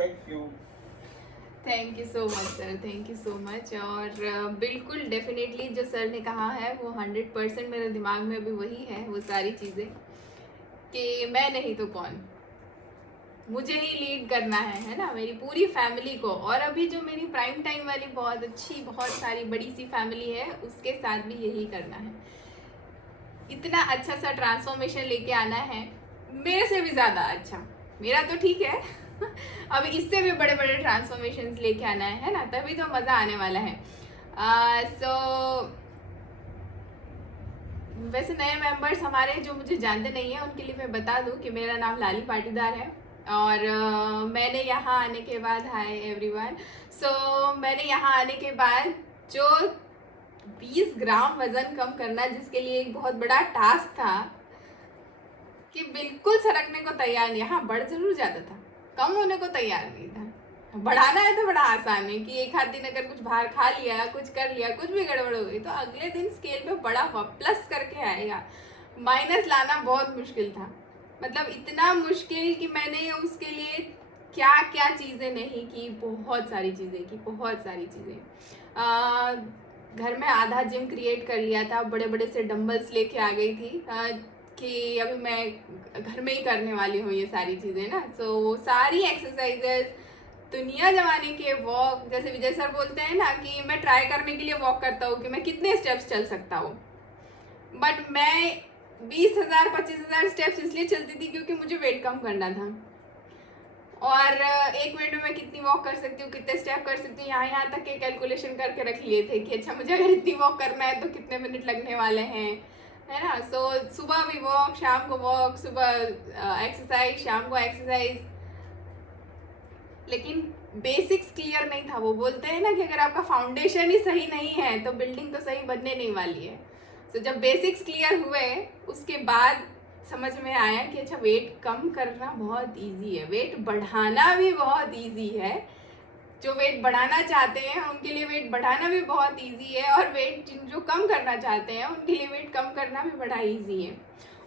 Thank you so much sir, thank you so much. और बिल्कुल definitely जो sir ने कहा है वो 100% मेरे दिमाग में अभी वही है, वो सारी चीज़ें कि मैं नहीं तो कौन, मुझे ही लीड करना है ना, मेरी पूरी फैमिली को। और अभी जो मेरी प्राइम टाइम वाली बहुत अच्छी, बहुत सारी बड़ी सी फैमिली है, उसके साथ भी यही करना है। इतना अच्छा सा ट्रांसफॉर्मेशन लेके आना है, मेरे से भी ज़्यादा अच्छा। मेरा तो ठीक है अब इससे भी बड़े बड़े ट्रांसफॉर्मेशन लेके आना है ना, तभी तो मज़ा आने वाला है। वैसे नए मेंबर्स हमारे जो मुझे जानते नहीं है उनके लिए मैं बता दूं कि मेरा नाम लाली पाटीदार है। और मैंने यहाँ आने के बाद, हाय एवरीवन, मैंने यहाँ आने के बाद जो 20 ग्राम वजन कम करना, जिसके लिए एक बहुत बड़ा टास्क था कि बिल्कुल सरकने को तैयार नहीं, हाँ बढ़ जरूर जाता था, कम होने को तैयार नहीं था। बढ़ाना है तो बड़ा आसान है कि एक आध दिन अगर कुछ बाहर खा लिया, कुछ कर लिया, कुछ भी गड़बड़ हो गई तो अगले दिन स्केल पे बड़ा प्लस करके आएगा। माइनस लाना बहुत मुश्किल था, मतलब इतना मुश्किल कि मैंने उसके लिए क्या क्या चीज़ें नहीं की, बहुत सारी चीज़ें की, बहुत सारी चीज़ें। घर में आधा जिम क्रिएट कर लिया था, बड़े बड़े से डंबल्स लेके आ गई थी कि अभी मैं घर में ही करने वाली हूँ ये सारी चीज़ें ना। वो सारी एक्सरसाइजेज, दुनिया जमाने के वॉक, जैसे विजय सर बोलते हैं ना कि मैं ट्राई करने के लिए वॉक करता हूँ कि मैं कितने स्टेप्स चल सकता हूँ, बट मैं 20,000 25,000 स्टेप्स इसलिए चलती थी क्योंकि मुझे वेट कम करना था। और एक मिनट में मैं कितनी वॉक कर सकती हूँ, कितने स्टेप कर सकती हूँ, यहाँ तक के कैलकुलेशन करके रख लिए थे कि अच्छा मुझे अगर इतनी वॉक करना है तो कितने मिनट लगने वाले हैं, है ना। सुबह भी वॉक, शाम को वॉक, सुबह एक्सरसाइज, शाम को एक्सरसाइज, लेकिन बेसिक्स क्लियर नहीं था। वो बोलते हैं ना कि अगर आपका फाउंडेशन ही सही नहीं है तो बिल्डिंग तो सही बनने नहीं वाली है। जब बेसिक्स क्लियर हुए उसके बाद समझ में आया कि अच्छा वेट कम करना बहुत इजी है, वेट बढ़ाना भी बहुत इजी है। जो वेट बढ़ाना चाहते हैं उनके लिए वेट बढ़ाना भी बहुत इजी है, और वेट जो कम करना चाहते हैं उनके लिए वेट कम करना भी बड़ा इजी है।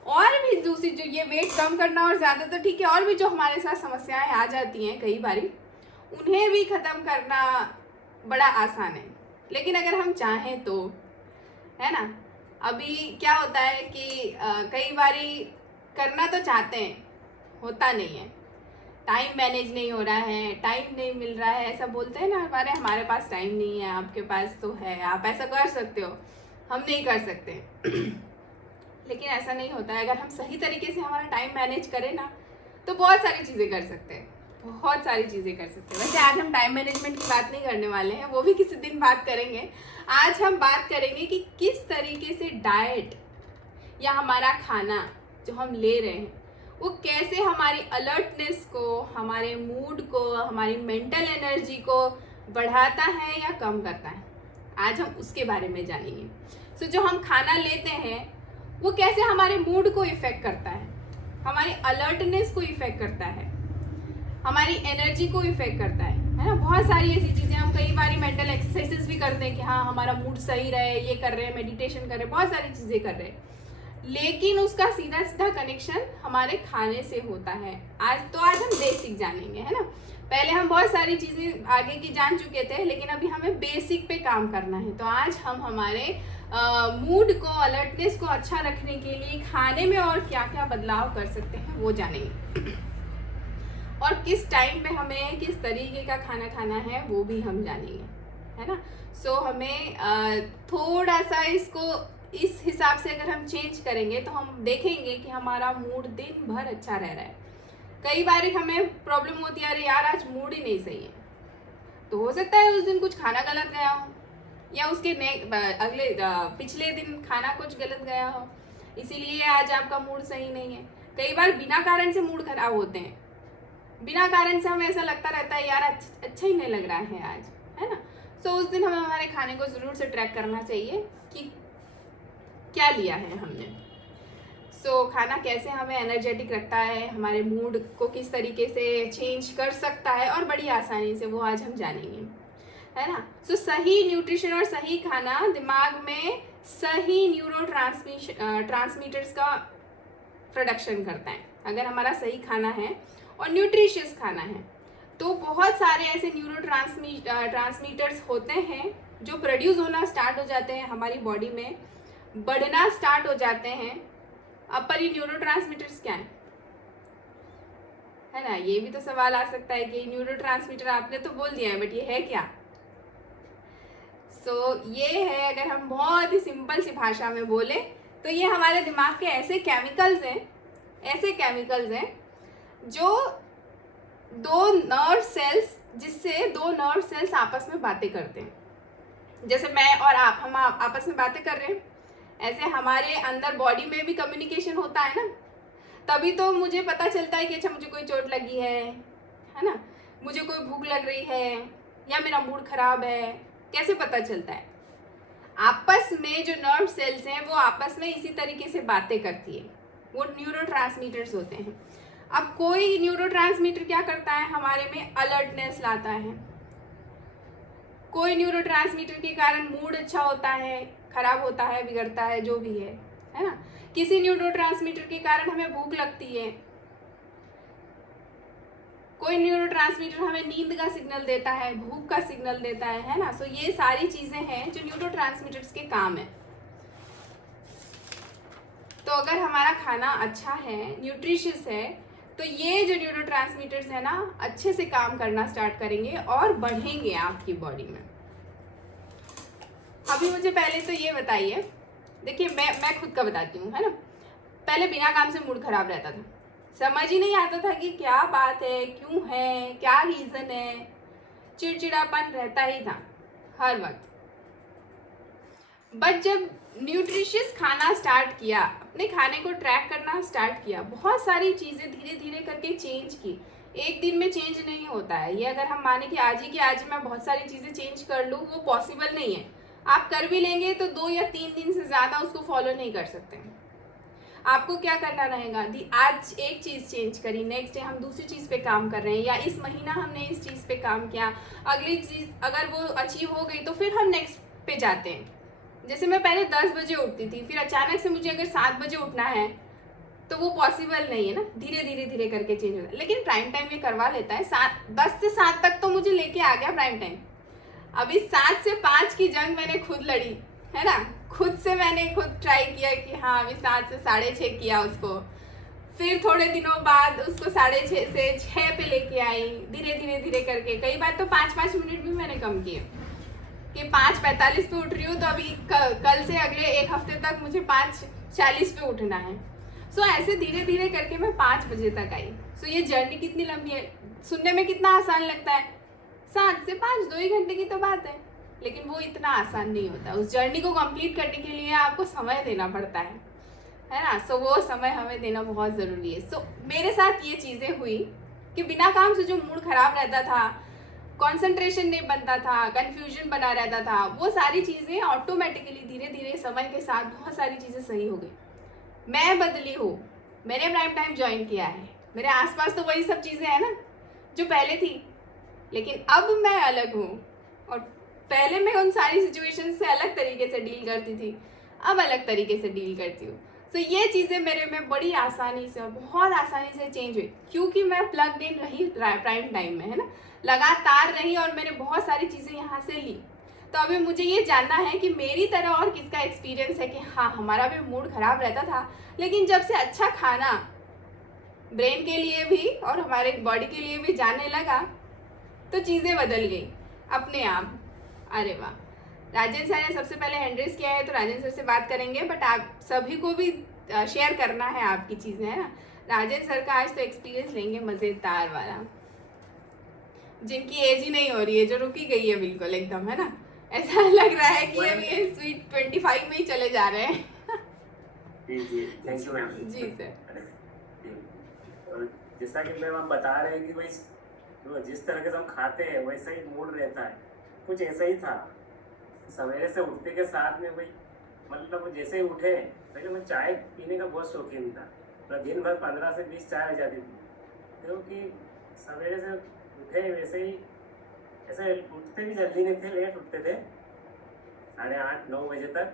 और भी दूसरी जो ये वेट कम करना और ज़्यादा तो ठीक है, और भी जो हमारे साथ समस्याएं आ जाती हैं कई बारी, उन्हें भी ख़त्म करना बड़ा आसान है, लेकिन अगर हम चाहें तो, है ना। अभी क्या होता है कि कई बारी करना तो चाहते हैं, होता नहीं है, टाइम मैनेज नहीं हो रहा है, टाइम नहीं मिल रहा है, ऐसा बोलते हैं ना हमारे हमारे पास टाइम नहीं है, आपके पास तो है, आप ऐसा कर सकते हो, हम नहीं कर सकते लेकिन ऐसा नहीं होता है। अगर हम सही तरीके से हमारा टाइम मैनेज करें ना तो बहुत सारी चीज़ें कर सकते हैं, बहुत सारी चीज़ें कर सकते हैं। वैसे आज हम टाइम मैनेजमेंट की बात नहीं करने वाले हैं, वो भी किसी दिन बात करेंगे। आज हम बात करेंगे कि किस तरीके से डाइट या हमारा खाना जो हम ले रहे हैं वो कैसे हमारी अलर्टनेस को, हमारे मूड को, हमारी मेंटल एनर्जी को बढ़ाता है या कम करता है। आज हम उसके बारे में जानेंगे। जो हम खाना लेते हैं वो कैसे हमारे मूड को इफेक्ट करता है, हमारी अलर्टनेस को इफेक्ट करता है, हमारी एनर्जी को इफेक्ट करता है ना। बहुत सारी ऐसी चीज़ें, हम कई बार मेंटल एक्सरसाइजेस भी करते हैं कि हाँ हमारा मूड सही रहे, ये कर रहे हैं, मेडिटेशन कर रहे हैं, बहुत सारी चीज़ें कर रहे हैं, लेकिन उसका सीधा सीधा कनेक्शन हमारे खाने से होता है। आज हम बेसिक जानेंगे, है ना। पहले हम बहुत सारी चीज़ें आगे की जान चुके थे, लेकिन अभी हमें बेसिक पे काम करना है। तो आज हम हमारे मूड को, अलर्टनेस को अच्छा रखने के लिए खाने में और क्या क्या बदलाव कर सकते हैं वो जानेंगे, और किस टाइम पे हमें किस तरीके का खाना खाना है वो भी हम जानेंगे, है ना। हमें थोड़ा सा इसको इस हिसाब से अगर हम चेंज करेंगे तो हम देखेंगे कि हमारा मूड दिन भर अच्छा रह रहा है। कई बार हमें प्रॉब्लम होती है, अरे यार आज मूड ही नहीं सही है, तो हो सकता है उस दिन कुछ खाना गलत गया हो, या उसके अगले पिछले दिन खाना कुछ गलत गया हो, इसीलिए आज आपका मूड सही नहीं है। कई बार बिना कारण से मूड खराब होते हैं, बिना कारण से हमें ऐसा लगता रहता है यार अच्छा ही नहीं लग रहा है आज, है ना। उस दिन हमें हमारे खाने को ज़रूर से ट्रैक करना चाहिए कि क्या लिया है हमने। खाना कैसे हमें एनर्जेटिक रखता है, हमारे मूड को किस तरीके से चेंज कर सकता है, और बड़ी आसानी से वो आज हम जानेंगे, है ना। सही न्यूट्रिशन और सही खाना दिमाग में सही न्यूरो ट्रांसमीटर्स का प्रोडक्शन करता है। अगर हमारा सही खाना है और न्यूट्रिशियस खाना है तो बहुत सारे ऐसे ट्रांसमीटर्स होते हैं जो प्रोड्यूस होना स्टार्ट हो जाते हैं हमारी बॉडी में, बढ़ना स्टार्ट हो जाते हैं। अब पर ये न्यूरोट्रांसमीटर्स क्या है ना, ये भी तो सवाल आ सकता है कि न्यूरोट्रांसमीटर आपने तो बोल दिया है, बट ये है क्या? ये है, अगर हम बहुत ही सिंपल सी भाषा में बोले तो ये हमारे दिमाग के ऐसे केमिकल्स हैं जो जिससे दो नर्व सेल्स आपस में बातें करते हैं। जैसे मैं और आप, हम आपस में बातें कर रहे हैं, ऐसे हमारे अंदर बॉडी में भी कम्युनिकेशन होता है ना। तभी तो मुझे पता चलता है कि अच्छा मुझे कोई चोट लगी है ना, मुझे कोई भूख लग रही है, या मेरा मूड खराब है। कैसे पता चलता है? आपस में जो नर्व सेल्स हैं वो आपस में इसी तरीके से बातें करती है, वो न्यूरोट्रांसमीटर्स होते हैं। अब कोई न्यूरोट्रांसमीटर क्या करता है, हमारे में अलर्टनेस लाता है। कोई न्यूरोट्रांसमीटर के कारण मूड अच्छा होता है, खराब होता है, बिगड़ता है, जो भी है ना। किसी न्यूरोट्रांसमीटर के कारण हमें भूख लगती है, कोई न्यूरोट्रांसमीटर हमें नींद का सिग्नल देता है, भूख का सिग्नल देता है ना। सो ये सारी चीजें हैं जो न्यूरोट्रांसमीटर्स के काम है। तो अगर हमारा खाना अच्छा है, न्यूट्रिशियस है, तो ये जो न्यूरोट्रांसमीटर्स है ना अच्छे से काम करना स्टार्ट करेंगे और बढ़ेंगे आपकी बॉडी में। अभी मुझे पहले तो ये बताइए, देखिए मैं खुद का बताती हूँ, है ना। पहले बिना काम से मूड खराब रहता था, समझ ही नहीं आता था कि क्या बात है, क्यों है, क्या रीजन है, चिड़चिड़ापन रहता ही था हर वक्त। बट जब न्यूट्रिशियस खाना स्टार्ट किया, अपने खाने को ट्रैक करना स्टार्ट किया, बहुत सारी चीज़ें धीरे धीरे करके चेंज की। एक दिन में चेंज नहीं होता है ये, अगर हम माने कि आज ही की आज मैं बहुत सारी चीज़ें चेंज कर लूँ, वो पॉसिबल नहीं है। आप कर भी लेंगे तो 2 या 3 दिन से ज़्यादा उसको फॉलो नहीं कर सकते। आपको क्या करना रहेगा, आज एक चीज़ चेंज करी, नेक्स्ट डे हम दूसरी चीज़ पे काम कर रहे हैं, या इस महीना हमने इस चीज़ पे काम किया, अगली चीज़ अगर वो अचीव हो गई तो फिर हम नेक्स्ट पे जाते हैं। जैसे मैं पहले 10 बजे उठती थी, फिर अचानक से मुझे अगर 7 बजे उठना है तो वो पॉसिबल नहीं है ना, धीरे धीरे धीरे करके चेंज होता है। लेकिन प्राइम टाइम ये करवा लेता है, 10 से 7 तक तो मुझे लेके आ गया प्राइम टाइम। अभी 7 से 5 की जंग मैंने खुद लड़ी, है ना। खुद से मैंने खुद ट्राई किया कि हाँ अभी 7 से 6:30 किया उसको, फिर थोड़े दिनों बाद उसको 6:30 से 6 पे लेके आई, धीरे धीरे धीरे करके। कई बार तो 5-5 मिनट भी मैंने कम किए कि 5:45 पे उठ रही हूँ तो अभी कल से अगले एक हफ्ते तक मुझे 5:40 पे उठना है। ऐसे धीरे धीरे करके मैं 5 बजे तक आई। ये जर्नी कितनी लंबी है, सुनने में कितना आसान लगता है, 7 से 5 2 ही घंटे की तो बात है, लेकिन वो इतना आसान नहीं होता। उस जर्नी को कंप्लीट करने के लिए आपको समय देना पड़ता है ना। वो समय हमें देना बहुत ज़रूरी है। मेरे साथ ये चीज़ें हुई कि बिना काम से जो मूड खराब रहता था, कंसंट्रेशन नहीं बनता था, कंफ्यूजन बना रहता था, वो सारी चीज़ें ऑटोमेटिकली धीरे धीरे समय के साथ बहुत सारी चीज़ें सही हो गई। मैं बदली हूँ, मैंने प्राइम टाइम ज्वाइन किया है, मेरे आसपास तो वही सब चीज़ें हैं ना जो पहले थी, लेकिन अब मैं अलग हूँ। और पहले मैं उन सारी सिचुएशन से अलग तरीके से डील करती थी, अब अलग तरीके से डील करती हूँ। ये चीज़ें मेरे में बड़ी आसानी से और बहुत आसानी से चेंज हुई, क्योंकि मैं प्लग इन रही प्राइम टाइम में, है ना, लगातार रही, और मैंने बहुत सारी चीज़ें यहाँ से ली। तो अभी मुझे ये जानना है कि मेरी तरह और किसका एक्सपीरियंस है कि हाँ हमारा भी मूड खराब रहता था, लेकिन जब से अच्छा खाना ब्रेन के लिए भी और हमारे बॉडी के लिए भी जाने लगा तो चीज़ें बदल गई अपने आप। अरे वाह, राजेंद्र सर ने सबसे पहले हैंड रेस किया है, तो राजेंद्र सर से बात करेंगे, बट आप सभी को भी शेयर करना है आपकी चीज़ें, है ना। राजेंद्र सर का आज तो एक्सपीरियंस लेंगे मज़ेदार वाला, जिनकी एज ही नहीं हो रही है, जो रुकी गई है बिल्कुल एकदम, है ना। ऐसा लग रहा है कि अभी ये स्वीट 25 में ही चले जा रहे हैं। जी थैंक यू मैम। जी सर। और जैसा कि मैम आप बता रहे हैं कि भाई जिस तरह से हम खाते हैं वैसा ही मूड रहता है, कुछ ऐसा ही था। सवेरे से उठने के साथ में भाई मतलब जैसे ही उठे, पहले मैं चाय पीने का बहुत शौकीन था, मतलब दिन भर 15 से 20 चाय आ जाती थी, क्योंकि सवेरे से उठे वैसे ही, ऐसे उठते भी जल्दी नहीं थे, लेट उठते थे 8:30-9 बजे तक।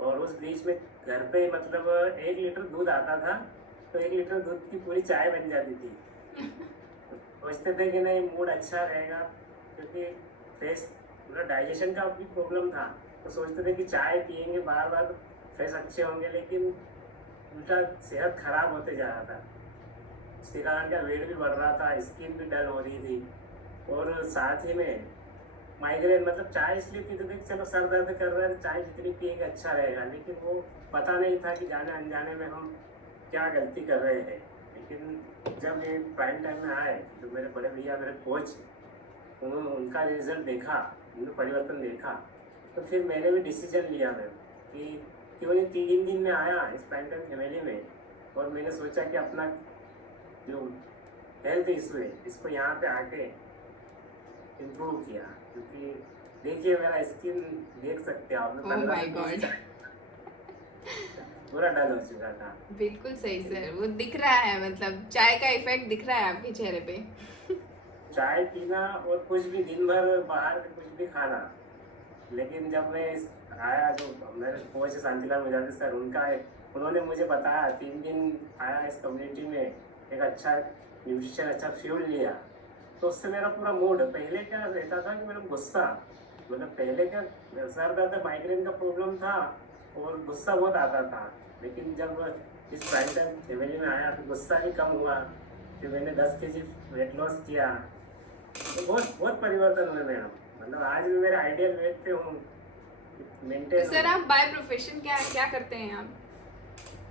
और उस बीच में घर पे मतलब 1 लीटर दूध आता था, तो 1 लीटर दूध की पूरी चाय बन जाती थी। सोचते थे कि नहीं मूड अच्छा रहेगा, क्योंकि फ्रेश पूरा डाइजेशन का भी प्रॉब्लम था। तो सोचते थे कि चाय पियेंगे बार बार तो फ्रेश अच्छे होंगे, लेकिन उल्टा सेहत खराब होते जा रहा था। उसके कारण क्या वेट भी बढ़ रहा था, स्किन भी डल हो रही थी, और साथ ही में माइग्रेन। मतलब चाय इसलिए पीते थे कि चलो सर दर्द कर रहा है तो चाय जितनी पिएंगे अच्छा रहेगा, लेकिन वो पता नहीं था कि जाने अनजाने में हम क्या गलती कर रहे हैं। लेकिन जब ये प्राइम टाइम में आए तो मेरे बड़े भैया, मेरे कोच, उन्होंने उनका रिजल्ट देखा, उन्होंने परिवर्तन देखा, तो फिर मैंने भी डिसीजन लिया मैं कि क्यों नहीं 3 दिन में आया इस प्राइम टाइम फैमिली में, और मैंने सोचा कि अपना जो हेल्थ इशू है इसको यहाँ पे आके इम्प्रूव किया। क्योंकि देखिए मेरा स्किन देख सकते हैं आप, ओह 15 माय से गॉड। 20 पूरा डल हो चुका था। बिल्कुल सही सर, वो दिख रहा है, मतलब चाय का इफेक्ट दिख रहा है आपके चेहरे पे। चाय पीना और कुछ भी दिन भर बाहर में कुछ भी खाना, लेकिन जब मैं आया जो मेरे कोच शांतिलाल मुजाहिद सर, उन्होंने मुझे बताया, 3 दिन आया इस कम्युनिटी में, एक अच्छा न्यूट्रिशन, अच्छा फ्यूल लिया, तो उससे मेरा पूरा मूड, पहले क्या रहता था कि मेरा गुस्सा, मतलब पहले क्या सर दर्द माइग्रेन का प्रॉब्लम था और गुस्सा बहुत आता था, लेकिन जब इस प्राइम टाइम फैमिली में आया तो गुस्सा भी कम हुआ। फिर मैंने 10 kg वेट लॉस किया, तो बहुत बहुत परिवर्तन हुए मैडम। मतलब आज भी मेरे आइडियल वेट पे हूँ, तो मेंटेन सर हूँ। आप बाय प्रोफेशन क्या क्या करते हैं आप?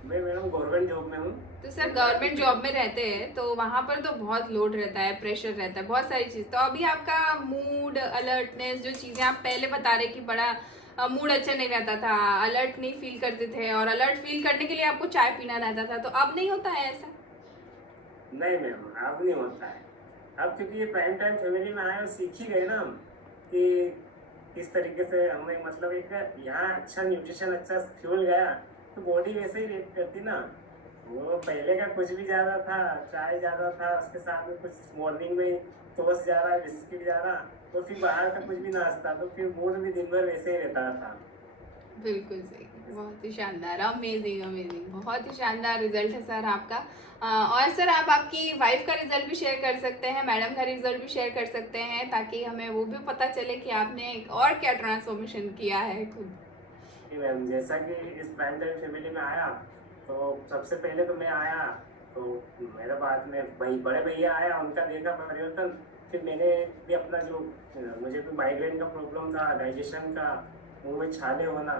मैं मैडम गवर्नमेंट जॉब में हूँ। तो सर मेरा गवर्नमेंट जॉब में रहते हैं तो वहां पर तो बहुत लोड रहता है, प्रेशर रहता है, बहुत सारी चीज। तो अभी आपका मूड, अलर्टनेस, जो चीजें आप पहले बता रहे कि बड़ा मूड अच्छा नहीं रहता था, अलर्ट नहीं फील करते थे, और अलर्ट फील करने के लिए आपको चाय पीना रहता था, तो अब नहीं होता है ऐसा? नहीं मैम, अब नहीं होता है। अब क्योंकि ये प्राइम टाइम फैमिली में आए और सीख ही गए ना हम कि किस तरीके से हमें, मतलब एक यहाँ अच्छा न्यूट्रिशन, अच्छा फ्यूल गया तो बॉडी वैसे ही रिएक्ट करती ना। वो पहले का कुछ भी ज़्यादा था, चाय ज़्यादा था, उसके साथ में कुछ मॉर्निंग में टोस्ट जा रहा, बिस्किट जा रहा, तो फिर बाहर का कुछ भी नाश्ता, तो फिर मूड भी दिन भर वैसे ही रहता था। बिल्कुल सही, बहुत ही शानदार, अमेजिंग अमेजिंग, बहुत ही शानदार रिजल्ट है सर आपका। और सर आप आपकी वाइफ का रिजल्ट भी शेयर कर सकते हैं, मैडम का रिजल्ट भी शेयर कर सकते हैं, ताकि हमें वो भी पता चले कि आपने एक और क्या ट्रांसफॉर्मेशन किया है खुद। जी मैम, जैसा कि इस प्राइम टाइम फैमिली में आया तो सबसे पहले तो मैं आया, तो मेरे बाद में भाई बड़े भैया आया, उनका देखा परिवर्तन। फिर मैंने भी अपना जो मुझे भी माइग्रेन का प्रॉब्लम था, डाइजेशन का, मुंह में छाले होना,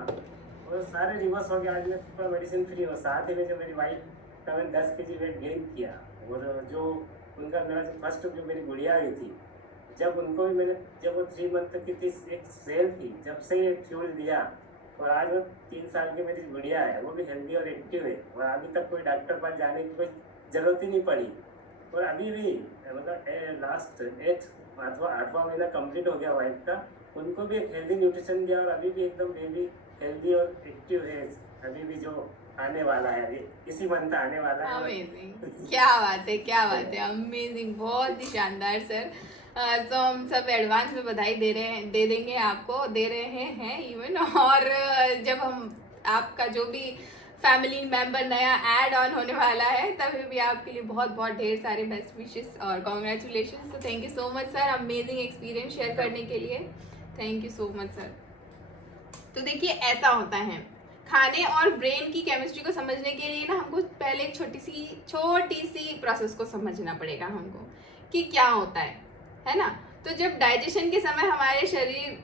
वो सारे रिवर्स हो गया। आज मैं पूरा मेडिसिन फ्री हूँ। साथ ही में जो मेरी वाइफ का, मैंने 10 kg वेट गेन किया, और जो उनका मेरा जो फर्स्ट जो मेरी गुड़िया आई थी, जब उनको भी मैंने, जब वो 3 मंथ की थी, एक सेल थी, जब से ये फ्यूल दिया, और आज वो 3 साल की मेरी गुड़िया है, वो भी हेल्दी और एक्टिव है, और अभी तक कोई डॉक्टर पास जाने की कोई जरूरत ही नहीं पड़ी। और अभी भी मतलब लास्ट 8वां महीना कंप्लीट हो गया वाइफ का, उनको भी एक हेल्दी न्यूट्रिशन दिया, और अभी भी एकदम बेबी हेल्दी और एक्टिव है। अभी भी जो आने वाला है, अभी इसी मंथ आने वाला है। अमेजिंग, क्या बात है, क्या बात है, अमेजिंग, बहुत ही शानदार सर। तो हम सब एडवांस में बधाई दे रहे हैं, दे देंगे आपको, दे रहे हैं इवन। और जब हम आपका जो भी फैमिली मेंबर नया ऐड ऑन होने वाला है, तभी भी आपके लिए बहुत बहुत ढेर सारे बेस्ट विशेस और कॉन्ग्रेचुलेशन। तो thank you so much sir, amazing experience share करने के लिए, thank you so much sir. तो देखिए ऐसा होता है, खाने और ब्रेन की केमिस्ट्री को समझने के लिए ना हमको पहले एक छोटी सी प्रोसेस को समझना पड़ेगा हमको, कि क्या होता है ना। तो जब डाइजेशन के समय हमारे शरीर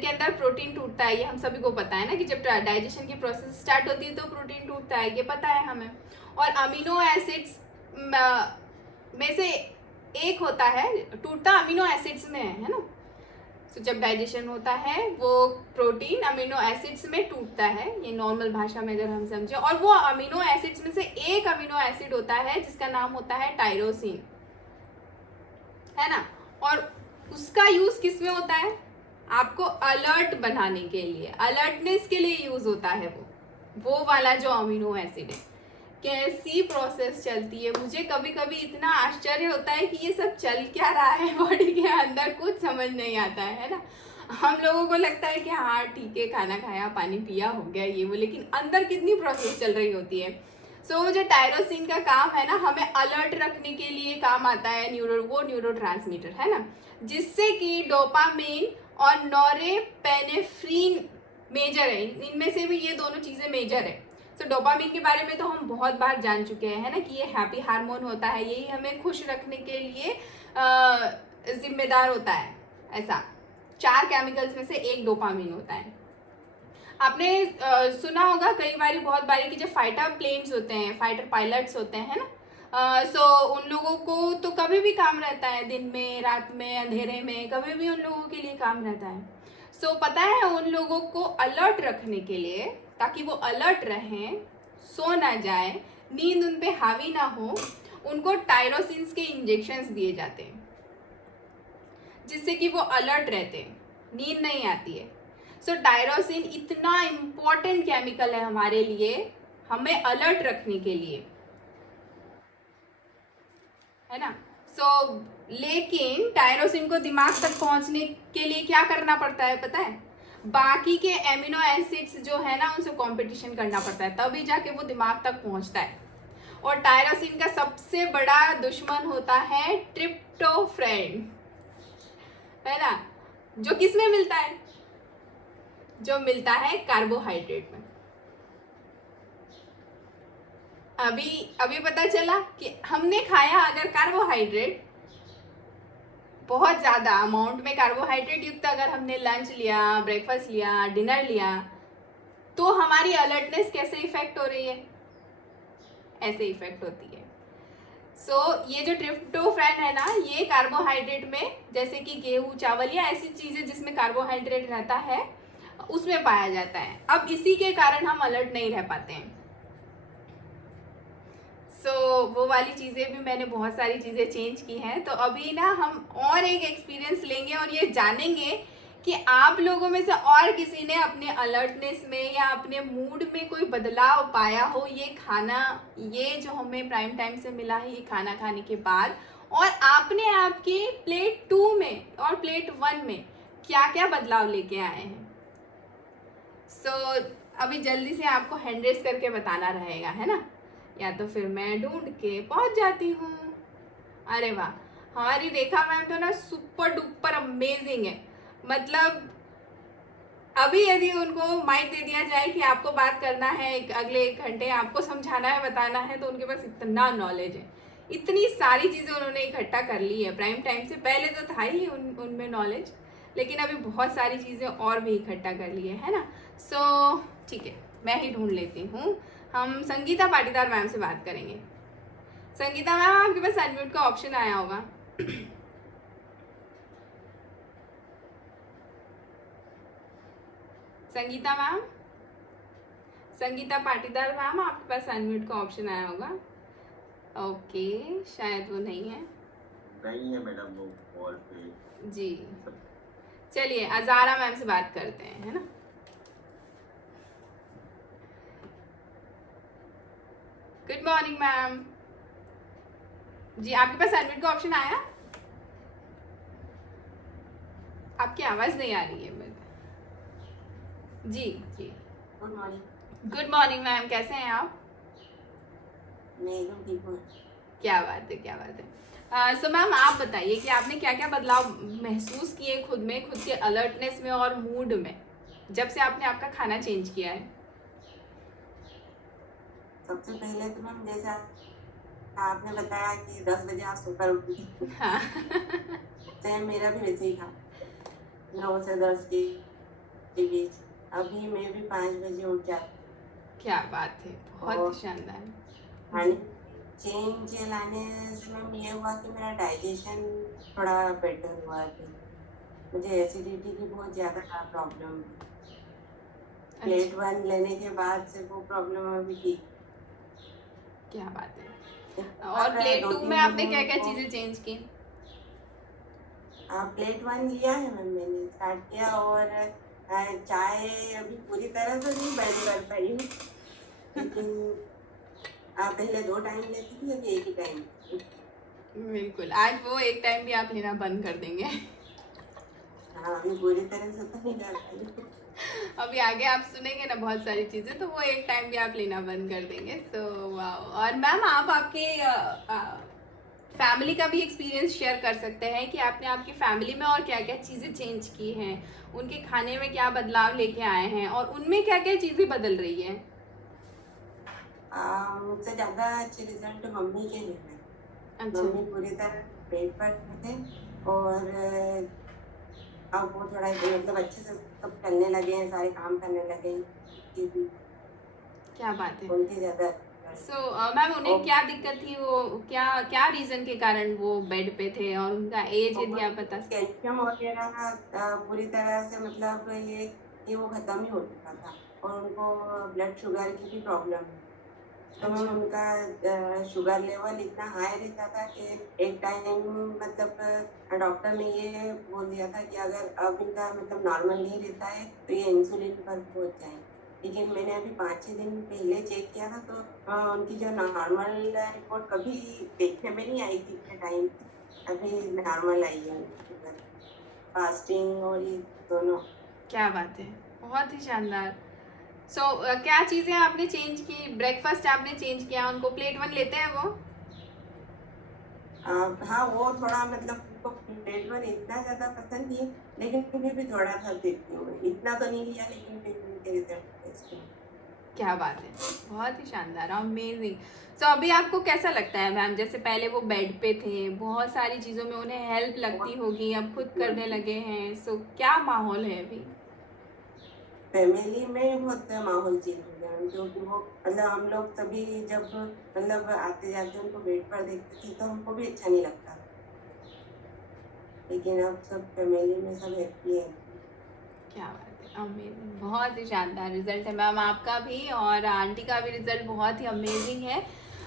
के अंदर प्रोटीन टूटता है, ये हम सभी को पता है ना, कि जब डाइजेशन की प्रोसेस स्टार्ट होती है तो प्रोटीन टूटता है, ये पता है हमें। और अमीनो एसिड्स में से एक होता है, टूटता अमीनो एसिड्स में है ना। तो जब डाइजेशन होता है वो प्रोटीन अमीनो एसिड्स में टूटता है, ये नॉर्मल भाषा में अगर हम समझे। और वो अमीनो एसिड्स में से एक अमीनो एसिड होता है जिसका नाम होता है टायरोसिन, है ना। और उसका यूज किस में होता है? आपको अलर्ट बनाने के लिए, अलर्टनेस के लिए यूज होता है वो वाला जो अमीनो एसिड है। कैसी प्रोसेस चलती है, मुझे कभी कभी इतना आश्चर्य होता है कि ये सब चल क्या रहा है बॉडी के अंदर, कुछ समझ नहीं आता है ना। हम लोगों को लगता है कि हाँ ठीक है, खाना खाया, पानी पिया, हो गया ये वो, लेकिन अंदर कितनी प्रोसेस चल रही होती है। सो जो टायरोसिन का काम है ना, हमें अलर्ट रखने के लिए काम आता है, वो न्यूरोट्रांसमीटर है ना, जिससे कि डोपामिन और नॉरेपेनेफ्रीन मेजर है, इनमें से भी ये दोनों चीज़ें मेजर है। सो डोपामिन के बारे में तो हम बहुत बार जान चुके हैं, है ना, कि ये हैप्पी हार्मोन होता है, यही हमें खुश रखने के लिए जिम्मेदार होता है। ऐसा 4 केमिकल्स में से एक डोपामिन होता है। आपने सुना होगा कई बारी, बहुत बारी, कि जो फाइटर प्लेन्स होते हैं, फाइटर पायलट्स होते हैं ना, सो उन लोगों को तो कभी भी काम रहता है, दिन में, रात में, अंधेरे में, कभी भी उन लोगों के लिए काम रहता है। सो पता है, उन लोगों को अलर्ट रखने के लिए, ताकि वो अलर्ट रहें, सो ना जाए, नींद उन पे हावी ना हो, उनको टायरोसिन्स के इंजेक्शंस दिए जाते हैं, जिससे कि वो अलर्ट रहते हैं, नींद नहीं आती है। सो टायरोसिन इतना इम्पोर्टेंट केमिकल है हमारे लिए, हमें अलर्ट रखने के लिए, है ना। सो लेकिन टायरोसिन को दिमाग तक पहुंचने के लिए क्या करना पड़ता है पता है? बाकी के एमिनो एसिड्स जो है ना, उनसे कंपटीशन करना पड़ता है, तभी जाके वो दिमाग तक पहुंचता है। और टायरोसिन का सबसे बड़ा दुश्मन होता है ट्रिप्टोफैन, है ना, जो किस में मिलता है? जो मिलता है कार्बोहाइड्रेट में। अभी पता चला कि हमने खाया अगर कार्बोहाइड्रेट, बहुत ज़्यादा अमाउंट में कार्बोहाइड्रेट युक्त अगर हमने लंच लिया, ब्रेकफास्ट लिया, डिनर लिया, तो हमारी अलर्टनेस कैसे इफेक्ट हो रही है? ऐसे इफेक्ट होती है। सो ये जो ट्रिप्टोफैन है ना, ये कार्बोहाइड्रेट में, जैसे कि गेहूँ, चावल या ऐसी चीज़ें जिसमें कार्बोहाइड्रेट रहता है, उसमें पाया जाता है। अब इसी के कारण हम अलर्ट नहीं रह पाते हैं। वो वाली चीज़ें भी मैंने बहुत सारी चीज़ें चेंज की हैं। तो अभी ना हम और एक एक्सपीरियंस लेंगे और ये जानेंगे कि आप लोगों में से और किसी ने अपने अलर्टनेस में या अपने मूड में कोई बदलाव पाया हो, ये खाना, ये जो हमें प्राइम टाइम से मिला है, ये खाना खाने के बाद, और आपने आपके प्लेट 2 में और प्लेट 1 में क्या क्या बदलाव लेके आए हैं। अभी जल्दी से आपको हैंड रेस करके बताना रहेगा, है ना, या तो फिर मैं ढूंढ के पहुंच जाती हूँ। अरे वाह, हमारी रेखा मैम तो ना सुपर डुपर अमेजिंग है। मतलब अभी यदि उनको माइक दे दिया जाए कि आपको बात करना है अगले 1 घंटे, आपको समझाना है, बताना है, तो उनके पास इतना नॉलेज है, इतनी सारी चीज़ें उन्होंने इकट्ठा कर ली है प्राइम टाइम से। पहले तो था ही उनमें नॉलेज, लेकिन अभी बहुत सारी चीज़ें और भी इकट्ठा कर ली है ना। ठीक है, मैं ही ढूंढ लेती हूँ। हम संगीता पाटीदार मैम से बात करेंगे। संगीता मैम, आपके पास अनम्यूट का ऑप्शन आया होगा। संगीता मैम, संगीता पाटीदार मैम, आपके पास अनम्यूट का ऑप्शन आया होगा। ओके, शायद वो नहीं है मैडम, वो कॉल पे। जी, चलिए अजारा मैम से बात करते हैं, है ना। गुड मॉर्निंग मैम जी, आपके पास अनम्यूट का ऑप्शन आया? आपकी आवाज नहीं आ रही है मेरे। जी जी, good morning. Good morning ma'am, कैसे हैं आप? मैं एकदम ठीक हूँ। क्या बात है, क्या बात है। सो मैम, आप बताइए कि आपने क्या क्या बदलाव महसूस किए खुद में, खुद के अलर्टनेस में और मूड में, जब से आपने आपका खाना चेंज किया है? सबसे पहले तो मैम, जैसा आपने बताया कि 10 बजे आप सोकर उठी, हाँ। सेम मेरा भी वैसे ही था, 9 से 10 के बीच। अभी मैं भी 5 बजे उठ जाती। क्या बात है, बहुत शानदार। खाने चेंज लाने से मैम ये हुआ कि मेरा डाइजेशन थोड़ा बेटर हुआ कि मुझे एसिडिटी की बहुत ज़्यादा प्रॉब्लम। प्लेट 1 लेने के बाद से वो प्रॉब्लम अभी ठीक। क्या बात है। और प्लेट 2 में आपने क्या क्या चीजें चेंज की? प्लेट 1 लिया है मैम, मैंने स्टार्ट किया। और चाय अभी पूरी तरह से नहीं बैन कर पाई हूँ, लेकिन पहले 2 टाइम लेती थी, अभी 1 ही टाइम। बिल्कुल, आज वो 1 टाइम भी आप लेना बंद कर देंगे। हाँ, अभी पूरी तरह से तो नहीं कर पाई। अभी आगे आप सुनेंगे ना बहुत सारी चीजें, तो वो एक टाइम भी आप लेना बंद कर देंगे। सो और मैम आप आपके फैमिली का भी एक्सपीरियंस शेयर कर सकते हैं कि आपने आपकी फैमिली में और क्या क्या चीज़ें चेंज की हैं, उनके खाने में क्या बदलाव लेके आए हैं और उनमें क्या क्या चीज़ें बदल रही हैं। मुझसे ज़्यादा अच्छे रिजल्ट मम्मी के मिले। अच्छा। मम्मी पूरी तरह पेट पर थे और अब वो थोड़ा मतलब अच्छे से सब चलने लगे हैं, सारे काम करने लगे हैं। ये भी क्या बात है। उनकी ज़्यादा सो मैम उन्हें और क्या दिक्कत थी, वो क्या क्या रीज़न के कारण वो बेड पे थे और उनका एज यदि आप बता सकते। कैल्शियम वगैरह पूरी तरह से मतलब ये वो खत्म ही हो चुका था और उनको ब्लड शुगर की भी प्रॉब्लम है। तो मैम अच्छा। उनका शुगर लेवल इतना हाई रहता था कि एक टाइम मतलब डॉक्टर ने ये बोल दिया था कि अगर अब इनका मतलब नॉर्मल नहीं रहता है तो ये इंसुलिन पर पहुंच जाए। लेकिन मैंने अभी 5-6 दिन पहले चेक किया था तो उनकी जो नॉर्मल रिपोर्ट कभी देखने में नहीं आई थी इतने टाइम, अभी नॉर्मल आई है उनकी शुगर, फास्टिंग और ये दोनों। क्या बात है, बहुत ही शानदार। सो क्या चीज़ें आपने चेंज की, ब्रेकफास्ट आपने चेंज किया, उनको प्लेट वन लेते हैं वो। हाँ, वो थोड़ा मतलब उनको प्लेट वन इतना ज्यादा पसंद नहीं है, लेकिन फिर भी थोड़ा सा देती हूँ मैं। इतना तो नहीं लिया लेकिन फिर भी उनके रिजल्ट टेस्ट में। क्या बात है, बहुत ही शानदार, अमेजिंग। सो अभी आपको कैसा लगता है मैम, जैसे पहले वो बेड पे थे, बहुत सारी चीज़ों में उन्हें हेल्प लगती होगी, अब खुद करने लगे हैं, सो क्या माहौल है अभी। फैमिली में बहुत माहौल चेंज हो गया है, क्योंकि वो मतलब हम लोग सभी जब मतलब आते जाते उनको बेड पर देखते थे तो हमको भी अच्छा नहीं लगता, लेकिन अब सब फैमिली में सब हैप्पी है। क्या बात है, अमेजिंग, बहुत ही शानदार रिजल्ट है मैम आपका भी और आंटी का भी रिजल्ट बहुत ही अमेजिंग है।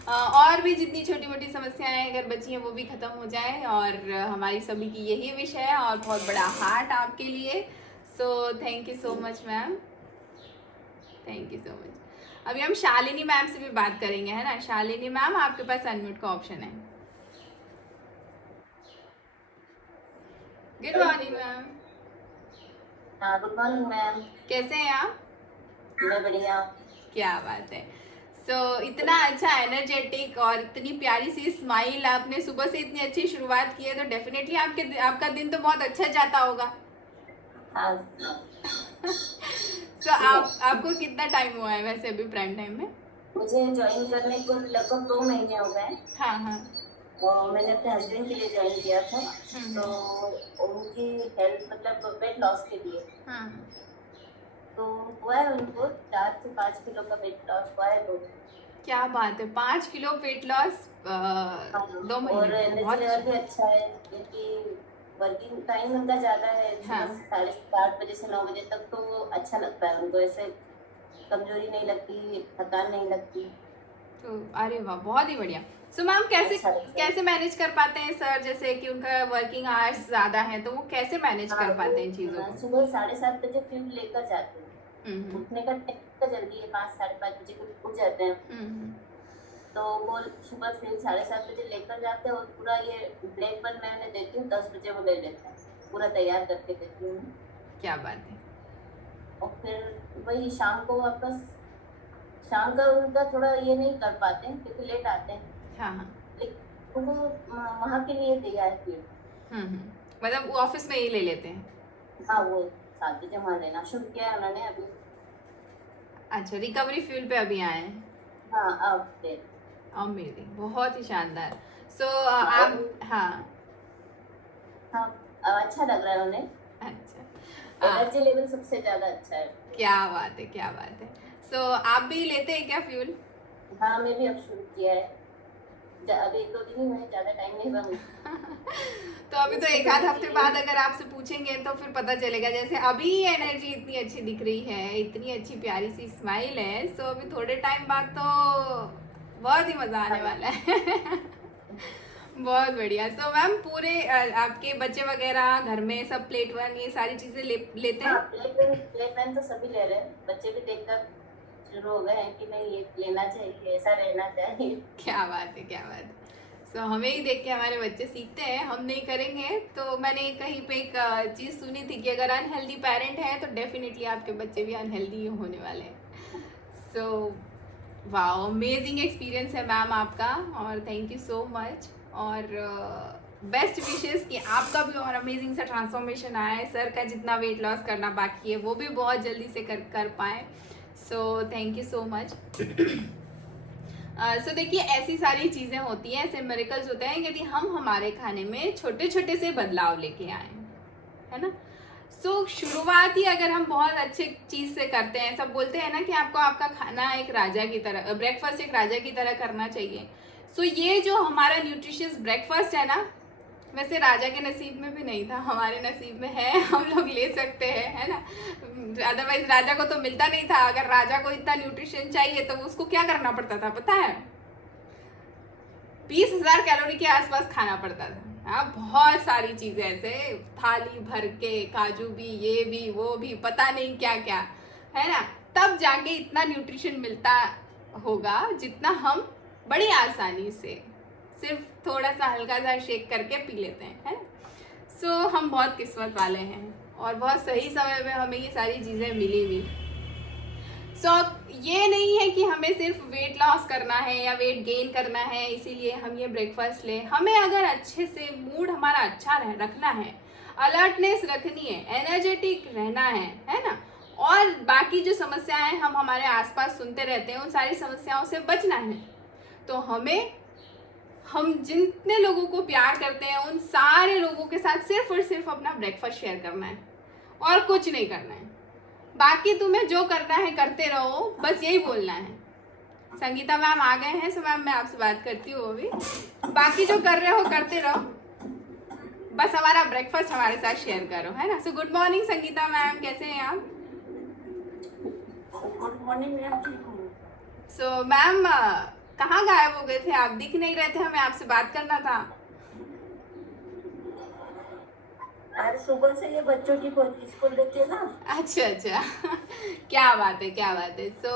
और भी जितनी छोटी मोटी समस्याएं अगर बची हैं वो भी ख़त्म हो जाए, और हमारी सभी की यही विश है, और बहुत बड़ा हार्ट आपके लिए। सो thank you so much ma'am, thank you so much. अभी हम शालिनी मैम से भी बात करेंगे, है ना। शालिनी मैम, आपके पास अनम्यूट का ऑप्शन है। Good morning ma'am. हाँ, गुड मॉर्निंग मैम। कैसे हैं आप। मैं बढ़िया। क्या बात है। सो इतना अच्छा एनर्जेटिक और इतनी प्यारी सी स्माइल, आपने सुबह से इतनी अच्छी शुरुआत की है, तो डेफिनेटली आपका दिन तो बहुत अच्छा जाता होगा। हाँ, सो आपको कितना टाइम हुआ है वैसे अभी प्राइम टाइम में। मुझे ज्वाइन करने को लगभग 2 महीने हो गए। हाँ हाँ। और मैंने अपने हस्बैंड के लिए ज्वाइन किया था, हम्म, तो उनकी हेल्थ मतलब वेट लॉस के लिए। हाँ। तो हुआ है उनको 4 से 5 किलो का वेट लॉस हुआ है। तो क्या बात है, 5 किलो वेट लॉस हाँ, 2 महीने और में, एनर्जी बहुत लेवल भी अच्छा। अच्छा है क्योंकि वर्किंग टाइम उनका ज़्यादा है, हाँ। सुबह 8:30 बजे से 9 बजे तक। तो अच्छा लगता है उनको, ऐसे कमजोरी नहीं लगती, थकान नहीं लगती, तो अरे वाह, बहुत ही बढ़िया। सो मैम कैसे अच्छा लगता है। कैसे मैनेज कर पाते हैं सर, जैसे कि उनका वर्किंग आवर्स ज़्यादा हैं, तो वो कैसे मैनेज हाँ, कर वो पाते हैं इन चीज़ों को। सुबह 7:30 बजे फ्यूल लेकर जाते हैं। हम्म उठने का टाइम तो जल्दी है, 5 साढ़े 5 बजे उठ जाते हैं। हम्म। तो वो सुबह फ्यूल 7:30 बजे लेकर जाते हैं और पूरा ये ब्रेक पर मैं उन्हें देती हूँ, 10 बजे वो ले लेते हैं, पूरा तैयार करके देती हूँ उन्हें। क्या बात है। और फिर वही शाम को वापस, शाम का उनका थोड़ा ये नहीं कर पाते हैं क्योंकि लेट आते हैं, हाँ हाँ। लेकिन वो वहाँ के लिए तैयार फ्यूल। मतलब वो ऑफिस में ही ले लेते हैं। हाँ, वो 7 बजे वहाँ लेना शुरू किया है उन्होंने अभी। अच्छा, रिकवरी फ्यूल पे अभी आए हैं। हाँ, अब दे। अमेजिंग, बहुत ही शानदार। सो हाँ, आप, और हाँ। हाँ, अच्छा लग रहा है उन्हें। अच्छा। एनर्जी लेवल सबसे ज्यादा अच्छा है। क्या बात है, क्या बात है। सो आप भी लेते हैं क्या फ्यूल। हाँ, मैं भी अब शुरू किया है। अभी 1-2 दिन ही हुए, ज्यादा टाइम नहीं हुआ मुझे। तो अभी तो उससे एक आध पहले हफ्ते बाद अगर आपसे पूछेंगे तो फिर पता चलेगा। जैसे अभी एनर्जी इतनी अच्छी दिख रही है, इतनी अच्छी प्यारी सी स्माइल है, सो अभी थोड़े टाइम बाद तो बहुत ही मजा आने हाँ, वाला है। बहुत बढ़िया। सो मैम पूरे आपके बच्चे वगैरह घर में सब प्लेट वन ये सारी चीजें लेते हाँ, हैं। प्ले पेन तो सभी ले रहे हैं। बच्चे भी देखकर शुरू हो गए हैं कि नहीं, ये लेना चाहिए, ऐसा रहना चाहिए। क्या बात है, क्या बात है। सो हमें ही देख के हमारे बच्चे सीखते हैं, हम नहीं करेंगे। तो मैंने कहीं पे एक चीज़ सुनी थी कि अगर अनहेल्दी पेरेंट है तो डेफिनेटली आपके बच्चे भी अनहेल्दी होने वाले हैं। सो वाओ, अमेजिंग एक्सपीरियंस है मैम आपका, और थैंक यू सो मच। और बेस्ट विशेस कि आपका भी और अमेजिंग सा ट्रांसफॉर्मेशन आया है। सर का जितना वेट लॉस करना बाकी है वो भी बहुत जल्दी से कर पाए। So thank you so much. So देखिए, ऐसी सारी चीज़ें होती हैं, ऐसे मिरेकल्स होते हैं यदि हम हमारे खाने में छोटे छोटे से बदलाव लेके आए, है ना। सो शुरुआत ही अगर हम बहुत अच्छे चीज़ से करते हैं, सब बोलते हैं ना कि आपको आपका खाना एक राजा की तरह, ब्रेकफास्ट एक राजा की तरह करना चाहिए। सो ये जो हमारा न्यूट्रिशियस ब्रेकफास्ट है ना, वैसे राजा के नसीब में भी नहीं था, हमारे नसीब में है, हम लोग ले सकते हैं, है ना। अदरवाइज राजा को तो मिलता नहीं था। अगर राजा को इतना न्यूट्रिशन चाहिए तो उसको क्या करना पड़ता था पता है? 20,000 कैलोरी के आसपास खाना पड़ता था। हाँ, बहुत सारी चीजें ऐसे थाली भर के, काजू भी, ये भी, वो भी, पता नहीं क्या क्या, है ना। तब जाके इतना न्यूट्रिशन मिलता होगा जितना हम बड़ी आसानी से सिर्फ थोड़ा सा हल्का सा शेक करके पी लेते हैं, है ना। सो हम बहुत किस्मत वाले हैं और बहुत सही समय में हमें ये सारी चीज़ें मिली भी। सो ये नहीं है कि हमें सिर्फ वेट लॉस करना है या वेट गेन करना है इसीलिए हम ये ब्रेकफास्ट लें। हमें अगर अच्छे से मूड हमारा अच्छा रखना है, अलर्टनेस रखनी है, एनर्जेटिक रहना है ना, और बाकी जो समस्याएं हम हमारे आसपास सुनते रहते हैं उन सारी समस्याओं से बचना है, तो हम जितने लोगों को प्यार करते हैं उन सारे लोगों के साथ सिर्फ और सिर्फ अपना ब्रेकफास्ट शेयर करना है और कुछ नहीं करना है। बाकी तुम्हें जो करना है करते रहो, बस यही बोलना है। संगीता मैम आ गए हैं, सो मैम मैं आपसे बात करती हूँ अभी। बाकी जो कर रहे हो करते रहो, बस हमारा ब्रेकफास्ट हमारे साथ शेयर करो, है ना। So good morning Sangeeta ma'am, कैसे हैं आप? गुड मॉर्निंग मैम, ठीक हूँ। सो मैम कहाँ गायब हो गए थे आप? दिख नहीं रहे थे, हमें आपसे बात करना था। अरे सुबह से ये बच्चों की स्कूल रहती है ना। अच्छा क्या बात है, क्या बात है। सो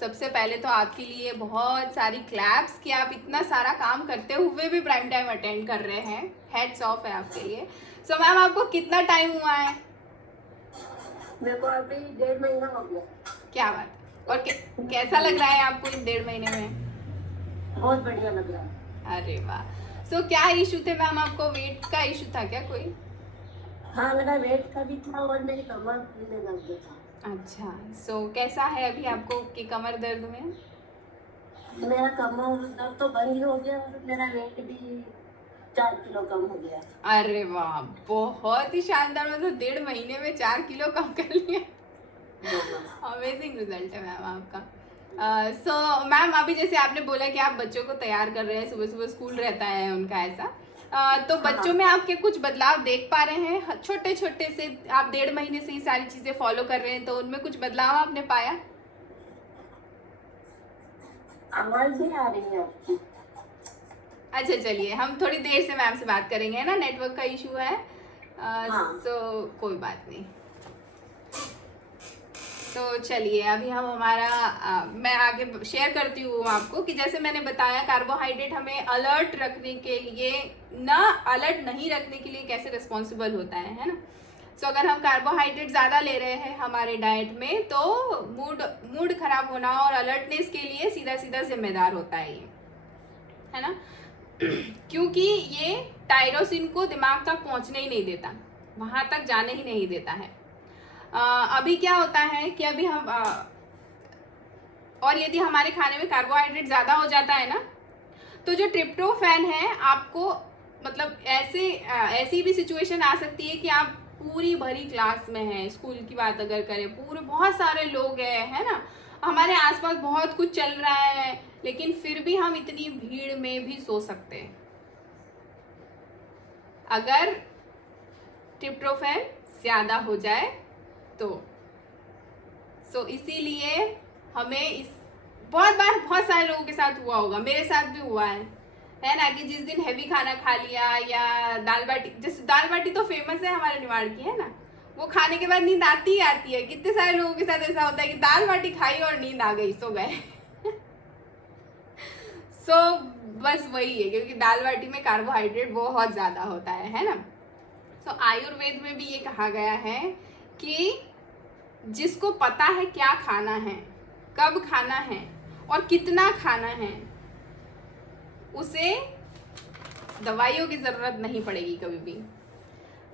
सबसे पहले तो आपके लिए बहुत सारी क्लैप्स कि आप इतना सारा काम करते हुए भी प्राइम टाइम अटेंड कर रहे हैं, हेड्स ऑफ है आपके लिए। सो मैम आपको कितना टाइम हुआ है? मेरे को अभी 1.5 महीना हो गया। क्या बात है। और कैसा लग रहा है आपको इन 1.5 महीने में? बहुत बढ़िया लग रहा है। अरे वाह। सो क्या इशू थे मैम आपको? वेट का इशू था क्या कोई? हाँ, मेरा वेट का भी था और मेरी कमर में दर्द था। अच्छा, सो कैसा है अभी आपको कि कमर दर्द में? मेरा कमर दर्द तो बंद ही हो गया और मेरा वेट भी 4 किलो कम हो गया। अरे वाह, बहुत ही शानदार। मतलब 1.5 महीने में 4 किलो कम कर लिया। अमेजिंग रिजल्ट है मैम आपका। सो मैम अभी जैसे आपने बोला कि आप बच्चों को तैयार कर रहे हैं, सुबह सुबह स्कूल रहता है उनका ऐसा, तो बच्चों में आपके कुछ बदलाव देख पा रहे हैं? छोटे छोटे से आप 1.5 महीने से ही सारी चीजें फॉलो कर रहे हैं, तो उनमें कुछ बदलाव आपने पाया? आवाज नहीं आ रही है आपकी। अच्छा चलिए, हम थोड़ी देर से मैम से बात करेंगे, है ना, नेटवर्क का इशू है। हाँ। तो कोई बात नहीं। तो चलिए अभी हम हमारा मैं आगे शेयर करती हूँ आपको कि जैसे मैंने बताया कार्बोहाइड्रेट हमें अलर्ट रखने के लिए, ना अलर्ट नहीं रखने के लिए कैसे रिस्पॉन्सिबल होता है ना। सो अगर हम कार्बोहाइड्रेट ज़्यादा ले रहे हैं हमारे डाइट में तो मूड खराब होना और अलर्टनेस के लिए सीधा सीधा जिम्मेदार होता है ये, है ना। क्योंकि ये टायरोसिन को दिमाग तक पहुंचने ही नहीं देता, वहां तक जाने ही नहीं देता है। अभी क्या होता है कि अभी हम और यदि हमारे खाने में कार्बोहाइड्रेट ज़्यादा हो जाता है ना, तो जो ट्रिप्टोफैन है आपको, मतलब ऐसी भी सिचुएशन आ सकती है कि आप पूरी भरी क्लास में हैं, स्कूल की बात अगर करें, पूरे बहुत सारे लोग हैं, है ना, हमारे आसपास बहुत कुछ चल रहा है, लेकिन फिर भी हम इतनी भीड़ में भी सो सकते हैं अगर ट्रिप्टोफैन ज़्यादा हो जाए तो। सो इसीलिए हमें बहुत सारे लोगों के साथ हुआ होगा, मेरे साथ भी हुआ है ना, कि जिस दिन हैवी खाना खा लिया या दाल बाटी, जैसे दाल बाटी तो फेमस है हमारे निवाड़ की, है ना, वो खाने के बाद नींद आती ही आती है। कितने सारे लोगों के साथ ऐसा होता है कि दाल बाटी खाई और नींद आ गई, सो गए। सो बस वही है, क्योंकि दाल बाटी में कार्बोहाइड्रेट बहुत ज़्यादा होता है ना। तो आयुर्वेद में भी ये कहा गया है कि जिसको पता है क्या खाना है, कब खाना है और कितना खाना है, उसे दवाइयों की ज़रूरत नहीं पड़ेगी कभी भी।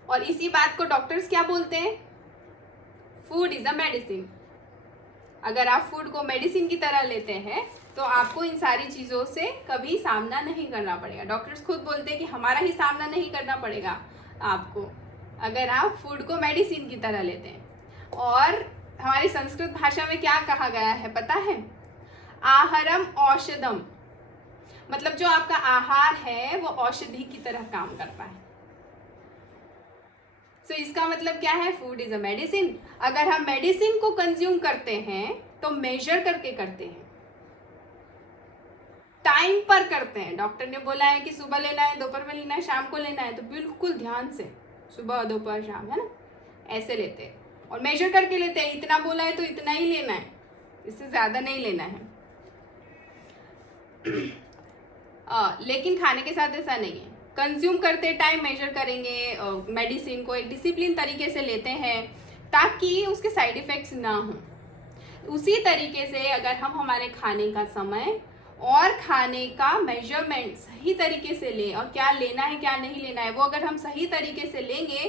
और इसी बात को डॉक्टर्स क्या बोलते हैं? Food is a medicine. अगर आप फूड को मेडिसिन की तरह लेते हैं तो आपको इन सारी चीज़ों से कभी सामना नहीं करना पड़ेगा। डॉक्टर्स खुद बोलते हैं कि हमारा ही सामना नहीं करना पड़ेगा आपको, अगर आप फूड को मेडिसिन की तरह लेते हैं। और हमारी संस्कृत भाषा में क्या कहा गया है पता है? आहारम औषधम, मतलब जो आपका आहार है वो औषधि की तरह काम करता है। तो इसका मतलब क्या है? Food is a medicine. अगर हम मेडिसिन को कंज्यूम करते हैं तो मेजर करके करते हैं, टाइम पर करते हैं। डॉक्टर ने बोला है कि सुबह लेना है, दोपहर में लेना है, शाम को लेना है, तो बिल्कुल ध्यान से सुबह दोपहर शाम, है ना, ऐसे लेते हैं और मेजर करके लेते हैं। इतना बोला है तो इतना ही लेना है, इससे ज़्यादा नहीं लेना है। लेकिन खाने के साथ ऐसा नहीं है। कंज्यूम करते टाइम मेजर करेंगे, मेडिसिन को एक डिसिप्लिन तरीके से लेते हैं ताकि उसके साइड इफ़ेक्ट्स ना हो। उसी तरीके से अगर हम हमारे खाने का समय और खाने का मेजरमेंट सही तरीके से लें और क्या लेना है क्या नहीं लेना है वो अगर हम सही तरीके से लेंगे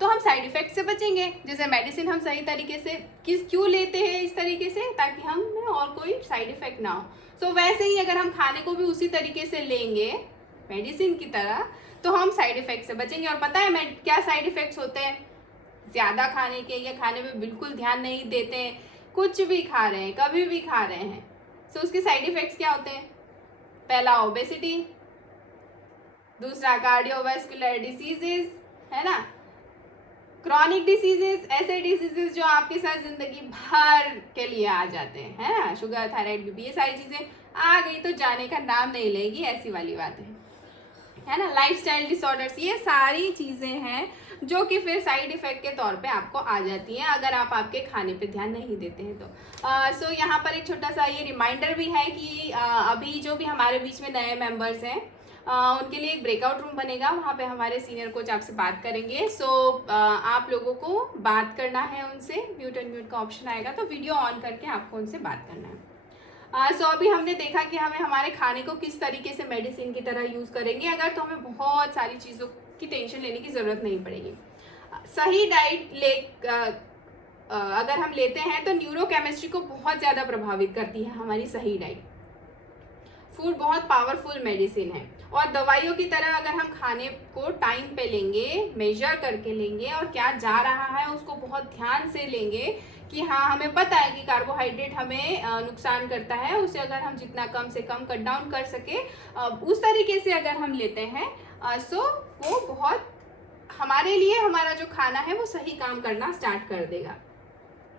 तो हम साइड इफ़ेक्ट से बचेंगे। जैसे मेडिसिन हम सही तरीके से क्यों लेते हैं इस तरीके से, ताकि हम और कोई साइड इफ़ेक्ट ना हो। सो वैसे ही अगर हम खाने को भी उसी तरीके से लेंगे मेडिसिन की तरह तो हम साइड इफ़ेक्ट से बचेंगे। और पता है क्या साइड इफ़ेक्ट्स होते हैं ज़्यादा खाने के, या खाने में बिल्कुल ध्यान नहीं देते हैं, कुछ भी खा रहे हैं, कभी भी खा रहे हैं, तो उसके साइड इफ़ेक्ट्स क्या होते हैं? पहला ओबेसिटी, दूसरा कार्डियोवास्कुलर डिसीजेज, है ना, क्रॉनिक डिसीजेज, ऐसे डिसीजेज जो आपके साथ जिंदगी भर के लिए आ जाते हैं, है ना, शुगर, थायराइड, बीपी, ये सारी चीज़ें आ गई तो जाने का नाम नहीं लेगी, ऐसी वाली बात है ना। लाइफस्टाइल डिसऑर्डर्स, ये सारी चीज़ें हैं जो कि फिर साइड इफ़ेक्ट के तौर पे आपको आ जाती हैं अगर आप आपके खाने पे ध्यान नहीं देते हैं तो। सो यहाँ पर एक छोटा सा ये रिमाइंडर भी है कि अभी जो भी हमारे बीच में नए मेंबर्स हैं उनके लिए एक ब्रेकआउट रूम बनेगा, वहाँ पे हमारे सीनियर कोच आपसे बात करेंगे। सो आप लोगों को बात करना है उनसे, म्यूट एंड म्यूट का ऑप्शन आएगा तो वीडियो ऑन करके आपको उनसे बात करना है। सो अभी हमने देखा कि हमें हमारे खाने को किस तरीके से मेडिसिन की तरह यूज़ करेंगे अगर, तो हमें बहुत सारी चीज़ों की टेंशन लेने की ज़रूरत नहीं पड़ेगी। सही डाइट अगर हम लेते हैं तो न्यूरोकेमिस्ट्री को बहुत ज़्यादा प्रभावित करती है हमारी सही डाइट। फूड बहुत पावरफुल मेडिसिन है और दवाइयों की तरह अगर हम खाने को टाइम पे लेंगे, मेजर करके लेंगे और क्या जा रहा है उसको बहुत ध्यान से लेंगे कि हाँ हमें पता है कि कार्बोहाइड्रेट हमें नुकसान करता है, उसे अगर हम जितना कम से कम कट डाउन कर सके उस तरीके से अगर हम लेते हैं सो वो बहुत हमारे लिए, हमारा जो खाना है वो सही काम करना स्टार्ट कर देगा।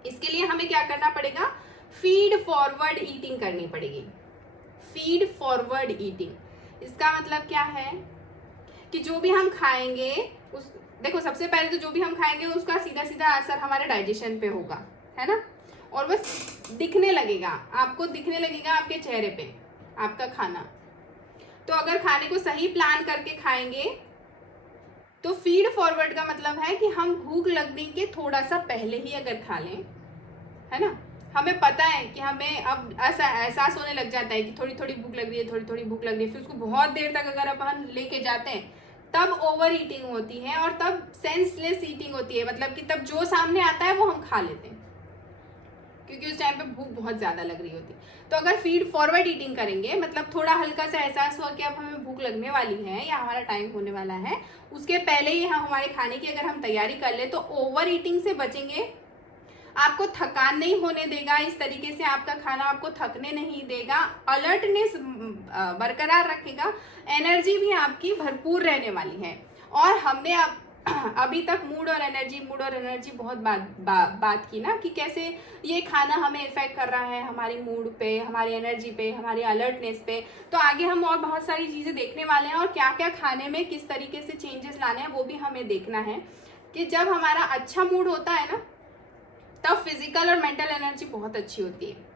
इसके लिए हमें क्या करना पड़ेगा? फीड फॉरवर्ड ईटिंग करनी पड़ेगी। फीड फॉरवर्ड ईटिंग, इसका मतलब क्या है कि जो भी हम खाएंगे देखो सबसे पहले तो जो भी हम खाएंगे उसका सीधा सीधा असर हमारे डाइजेशन पे होगा, है ना, और वो दिखने लगेगा, आपको दिखने लगेगा आपके चेहरे पे आपका खाना। तो अगर खाने को सही प्लान करके खाएंगे तो फीड फॉरवर्ड का मतलब है कि हम भूख लगने के थोड़ा सा पहले ही अगर खा लें, है ना, हमें पता है कि हमें अब ऐसा एहसास होने लग जाता है कि थोड़ी थोड़ी भूख लग रही है, थोड़ी थोड़ी भूख लग रही है, फिर उसको बहुत देर तक अगर अपन लेके जाते हैं तब ओवर ईटिंग होती है और तब सेंसलेस ईटिंग होती है, मतलब कि तब जो सामने आता है वो हम खा लेते हैं क्योंकि उस टाइम पे भूख बहुत ज़्यादा लग रही होती है। तो अगर फीड फॉरवर्ड ईटिंग करेंगे, मतलब थोड़ा हल्का सा एहसास हुआ कि अब हमें भूख लगने वाली है या हमारा टाइम होने वाला है, उसके पहले ही हम हमारे खाने की अगर हम तैयारी कर ले तो ओवर ईटिंग से बचेंगे, आपको थकान नहीं होने देगा, इस तरीके से आपका खाना आपको थकने नहीं देगा, अलर्टनेस बरकरार रखेगा, एनर्जी भी आपकी भरपूर रहने वाली है। और हमने अभी तक मूड और एनर्जी बहुत बात की ना कि कैसे ये खाना हमें इफेक्ट कर रहा है हमारी मूड पे, हमारी एनर्जी पे, हमारी अलर्टनेस पे। तो आगे हम और बहुत सारी चीज़ें देखने वाले हैं और क्या क्या खाने में किस तरीके से चेंजेस लाने हैं वो भी हमें देखना है कि जब हमारा अच्छा मूड होता है ना तब फिजिकल और मेंटल एनर्जी बहुत अच्छी होती है।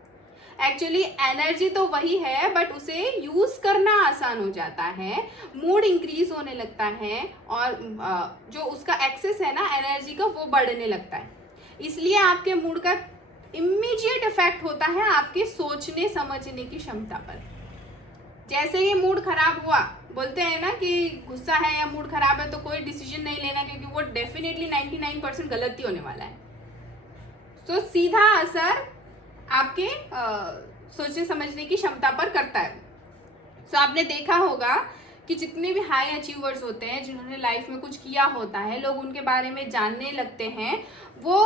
एक्चुअली एनर्जी तो वही है, बट उसे यूज करना आसान हो जाता है, मूड इंक्रीज होने लगता है, और जो उसका एक्सेस है ना एनर्जी का वो बढ़ने लगता है। इसलिए आपके मूड का इमीडिएट इफेक्ट होता है आपके सोचने समझने की क्षमता पर। जैसे ही मूड खराब हुआ, बोलते हैं ना कि गुस्सा है या मूड खराब है तो कोई डिसीजन नहीं लेना, क्योंकि वो डेफिनेटली 99% गलत ही होने वाला है। तो सीधा असर आपके सोचने समझने की क्षमता पर करता है। सो आपने देखा होगा कि जितने भी हाई अचीवर्स होते हैं, जिन्होंने लाइफ में कुछ किया होता है, लोग उनके बारे में जानने लगते हैं, वो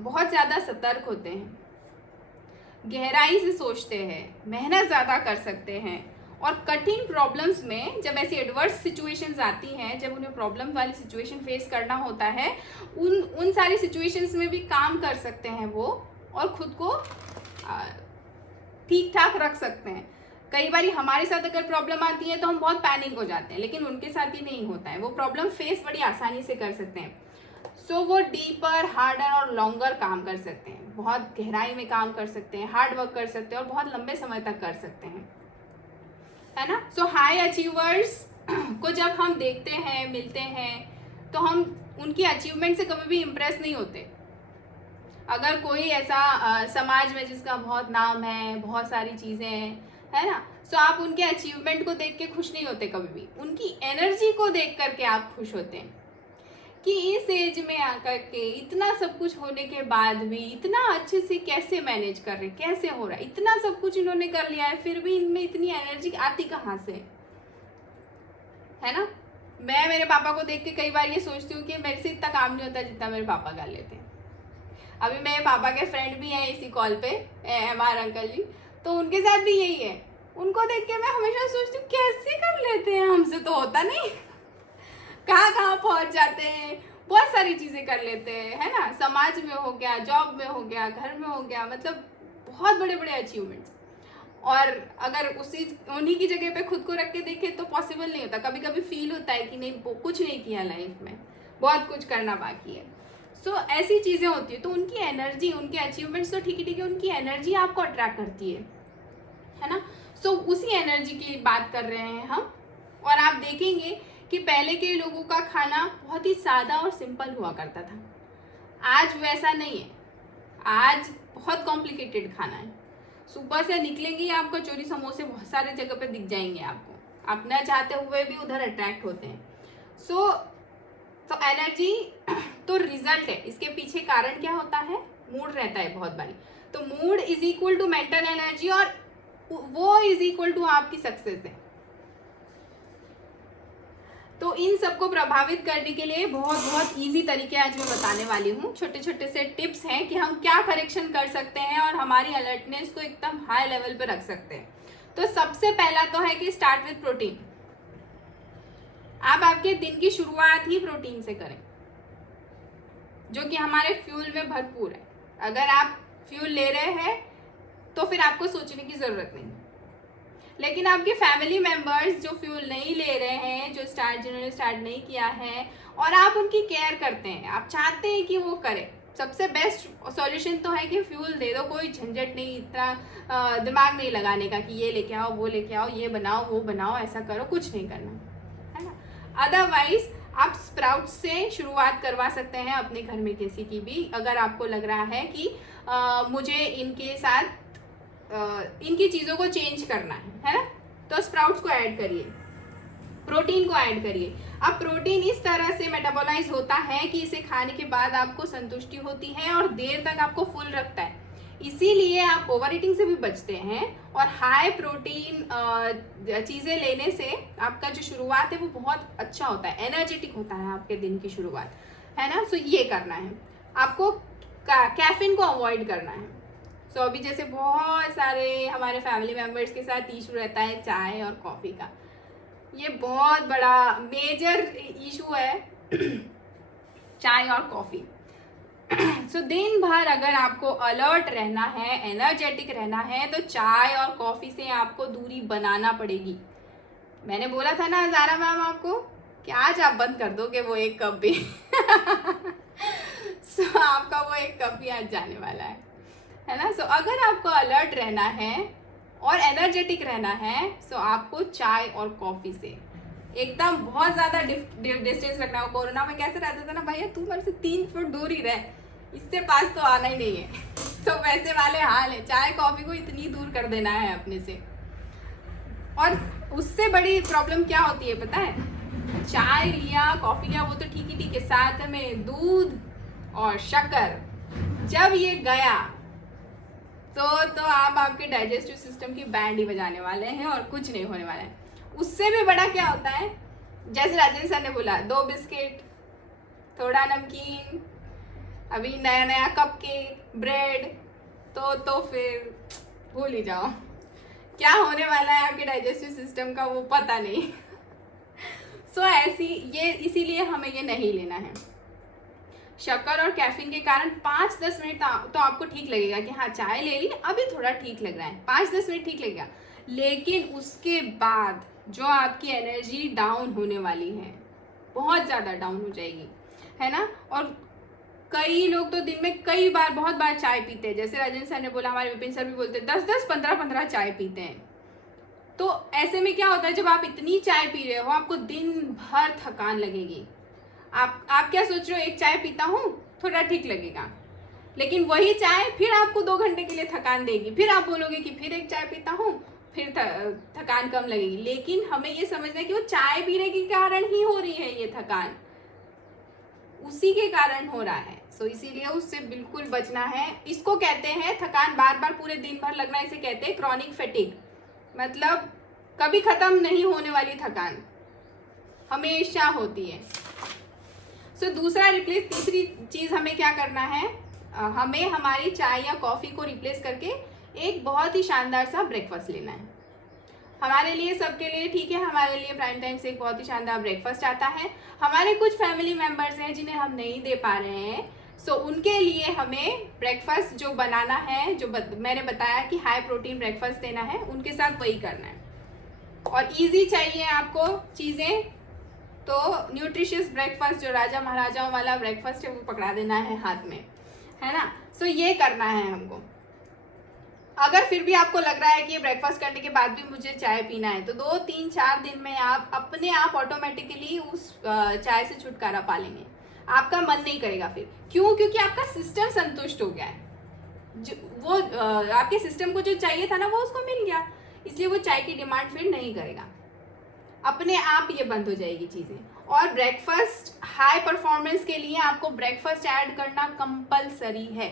बहुत ज़्यादा सतर्क होते हैं, गहराई से सोचते हैं, मेहनत ज़्यादा कर सकते हैं, और कठिन प्रॉब्लम्स में जब ऐसी एडवर्स सिचुएशंस आती हैं, जब उन्हें प्रॉब्लम वाली सिचुएशन फेस करना होता है, उन सारी सिचुएशंस में भी काम कर सकते हैं वो, और खुद को ठीक ठाक रख सकते हैं। कई बार हमारे साथ अगर प्रॉब्लम आती है तो हम बहुत पैनिक हो जाते हैं, लेकिन उनके साथ ही नहीं होता है, वो प्रॉब्लम फेस बड़ी आसानी से कर सकते हैं। सो वो डीपर, हार्डर और लॉन्गर काम कर सकते हैं, बहुत गहराई में काम कर सकते हैं, हार्ड वर्क कर सकते हैं, और बहुत लंबे समय तक कर सकते हैं, है ना। सो हाई अचीवर्स को जब हम देखते हैं, मिलते हैं, तो हम उनकी अचीवमेंट से कभी भी इम्प्रेस नहीं होते। अगर कोई ऐसा समाज में जिसका बहुत नाम है, बहुत सारी चीज़ें हैं, है ना, सो आप उनके अचीवमेंट को देख के खुश नहीं होते कभी भी, उनकी एनर्जी को देख करके आप खुश होते हैं कि इस एज में आकर के इतना सब कुछ होने के बाद भी इतना अच्छे से कैसे मैनेज कर रहे, कैसे हो रहा है, इतना सब कुछ इन्होंने कर लिया है, फिर भी इनमें इतनी एनर्जी आती कहाँ से, है ना। मैं मेरे पापा को देख के कई बार ये सोचती हूँ कि मेरे से इतना काम नहीं होता जितना मेरे पापा कर लेते हैं। अभी मेरे पापा के फ्रेंड भी हैं इसी कॉल पे, MR अंकल जी, तो उनके साथ भी यही है। उनको देख के मैं हमेशा सोचती हूँ कैसे कर लेते हैं, हमसे तो होता नहीं, कहाँ कहाँ पहुँच जाते हैं, बहुत सारी चीज़ें कर लेते हैं, है ना। समाज में हो गया, जॉब में हो गया, घर में हो गया, मतलब बहुत बड़े बड़े अचीवमेंट्स। और अगर उन्हीं की जगह पे खुद को रख के देखे तो पॉसिबल नहीं होता। कभी कभी फील होता है कि नहीं, कुछ नहीं किया लाइफ में, बहुत कुछ करना बाकी है। सो ऐसी चीज़ें होती है। तो उनकी एनर्जी, उनके अचीवमेंट्स तो ठीक है, उनकी एनर्जी आपको अट्रैक्ट करती है ना। सो उसी एनर्जी की बात कर रहे हैं हम। और आप देखेंगे कि पहले के लोगों का खाना बहुत ही सादा और सिंपल हुआ करता था, आज वैसा नहीं है, आज बहुत कॉम्प्लिकेटेड खाना है। सुबह से निकलेंगे आपको कचौरी समोसे बहुत सारे जगह पे दिख जाएंगे आपको, आप न चाहते हुए भी उधर अट्रैक्ट होते हैं। तो एनर्जी तो रिजल्ट है, इसके पीछे कारण क्या होता है, मूड रहता है बहुत बारी। तो mood is equal to mental energy, और वो इज इक्वल टू आपकी सक्सेस है। तो इन सबको प्रभावित करने के लिए बहुत बहुत इजी तरीके आज मैं बताने वाली हूँ। छोटे छोटे से टिप्स हैं कि हम क्या करेक्शन कर सकते हैं और हमारी अलर्टनेस को एकदम हाई लेवल पे रख सकते हैं। तो सबसे पहला तो है कि स्टार्ट विथ प्रोटीन। आप आपके दिन की शुरुआत ही प्रोटीन से करें, जो कि हमारे फ्यूल में भरपूर है। अगर आप फ्यूल ले रहे हैं तो फिर आपको सोचने की जरूरत नहीं। लेकिन आपके फैमिली मेंबर्स जो फ्यूल नहीं ले रहे हैं, जिन्होंने स्टार्ट नहीं किया है, और आप उनकी केयर करते हैं, आप चाहते हैं कि वो करें, सबसे बेस्ट सॉल्यूशन तो है कि फ्यूल दे दो। कोई झंझट नहीं, इतना दिमाग नहीं लगाने का कि ये लेके आओ, वो लेके आओ, ये बनाओ, वो बनाओ, ऐसा करो, कुछ नहीं करना, है ना। अदरवाइज आप स्प्राउट से शुरुआत करवा सकते हैं अपने घर में किसी की भी। अगर आपको लग रहा है कि मुझे इनके साथ इनकी चीज़ों को चेंज करना है ना, तो स्प्राउट्स को ऐड करिए, प्रोटीन को ऐड करिए। अब प्रोटीन इस तरह से मेटाबोलाइज होता है कि इसे खाने के बाद आपको संतुष्टि होती है और देर तक आपको फुल रखता है, इसीलिए आप ओवर ईटिंग से भी बचते हैं। और हाई प्रोटीन चीज़ें लेने से आपका जो शुरुआत है वो बहुत अच्छा होता है, एनर्जेटिक होता है आपके दिन की शुरुआत, है ना। सो ये करना है आपको, कैफीन को अवॉइड करना है। सो अभी जैसे बहुत सारे हमारे फैमिली मेम्बर्स के साथ इशू रहता है चाय और कॉफ़ी का, ये बहुत बड़ा मेजर इशू है चाय और कॉफ़ी। सो दिन भर अगर आपको अलर्ट रहना है, एनर्जेटिक रहना है, तो चाय और कॉफ़ी से आपको दूरी बनाना पड़ेगी। मैंने बोला था ना ज़ारा मैम आपको कि आज आप बंद कर दोगे वो एक कप भी सो आपका वो एक कप भी आज जाने वाला है है ना। सो अगर आपको अलर्ट रहना है और एनर्जेटिक रहना है तो आपको चाय और कॉफ़ी से एकदम बहुत ज़्यादा डिस्टेंस रखना हो। कोरोना में कैसे रहता था ना, भैया तू मेरे से 3 फुट दूर ही रह, इससे पास तो आना ही नहीं है। तो वैसे वाले हाल है, चाय कॉफ़ी को इतनी दूर कर देना है अपने से। और उससे बड़ी प्रॉब्लम क्या होती है पता है, चाय लिया कॉफ़ी लिया वो तो ठीक ही ठीक है, साथ में दूध और शक्कर जब ये गया तो आप आपके डाइजेस्टिव सिस्टम की बैंड ही बजाने वाले हैं और कुछ नहीं होने वाला है। उससे भी बड़ा क्या होता है, जैसे राजेंद्र सर ने बोला 2 बिस्किट, थोड़ा नमकीन, अभी नया नया कप केक, ब्रेड, तो फिर भूल ही जाओ क्या होने वाला है आपके डाइजेस्टिव सिस्टम का, वो पता नहीं। सो इसीलिए हमें ये नहीं लेना है। शक्कर और कैफीन के कारण 5-10 मिनट तो आपको ठीक लगेगा कि हाँ चाय ले ली, अभी थोड़ा ठीक लग रहा है, 5-10 मिनट ठीक लगेगा, लेकिन उसके बाद जो आपकी एनर्जी डाउन होने वाली है, बहुत ज़्यादा डाउन हो जाएगी, है ना। और कई लोग तो दिन में कई बार, बहुत बार चाय पीते हैं, जैसे राजेंद्र सर ने बोला, हमारे विपिन सर भी बोलते हैं 10-10, 15-15 चाय पीते हैं। तो ऐसे में क्या होता है, जब आप इतनी चाय पी रहे हो आपको दिन भर थकान लगेगी। आप क्या सोच रहे हो, एक चाय पीता हूँ थोड़ा ठीक लगेगा, लेकिन वही चाय फिर आपको 2 घंटे के लिए थकान देगी, फिर आप बोलोगे कि फिर एक चाय पीता हूँ, फिर थकान कम लगेगी। लेकिन हमें ये समझना है कि वो चाय पीने के कारण ही हो रही है ये थकान, उसी के कारण हो रहा है। सो इसीलिए उससे बिल्कुल बचना है। इसको कहते हैं थकान बार बार पूरे दिन भर लगना, इसे कहते हैं क्रॉनिक फैटिग, मतलब कभी खत्म नहीं होने वाली थकान, हमेशा होती है। सो तीसरी चीज़ हमें क्या करना है, हमें हमारी चाय या कॉफ़ी को रिप्लेस करके एक बहुत ही शानदार सा ब्रेकफास्ट लेना है। हमारे लिए, सबके लिए ठीक है, हमारे लिए प्राइम टाइम से एक बहुत ही शानदार ब्रेकफास्ट आता है। हमारे कुछ फैमिली मेम्बर्स हैं जिन्हें हम नहीं दे पा रहे हैं, सो उनके लिए हमें ब्रेकफास्ट जो बनाना है, जो मैंने बताया कि हाई प्रोटीन ब्रेकफास्ट देना है, उनके साथ वही करना है। और इजी चाहिए आपको चीज़ें, तो न्यूट्रिशियस ब्रेकफास्ट जो राजा महाराजाओं वाला ब्रेकफास्ट है वो पकड़ा देना है हाथ में, है ना। सो ये करना है हमको। अगर फिर भी आपको लग रहा है कि ये ब्रेकफास्ट करने के बाद भी मुझे चाय पीना है, तो 2-3-4 दिन में आप अपने आप ऑटोमेटिकली उस चाय से छुटकारा पा लेंगे। आपका मन नहीं करेगा फिर, क्यों? क्योंकि आपका सिस्टम संतुष्ट हो गया है, वो आपके सिस्टम को जो चाहिए था ना वो उसको मिल गया, इसलिए वो चाय की डिमांड फिर नहीं करेगा, अपने आप ये बंद हो जाएगी चीज़ें। और ब्रेकफास्ट, हाई परफॉर्मेंस के लिए आपको ब्रेकफास्ट ऐड करना कंपलसरी है।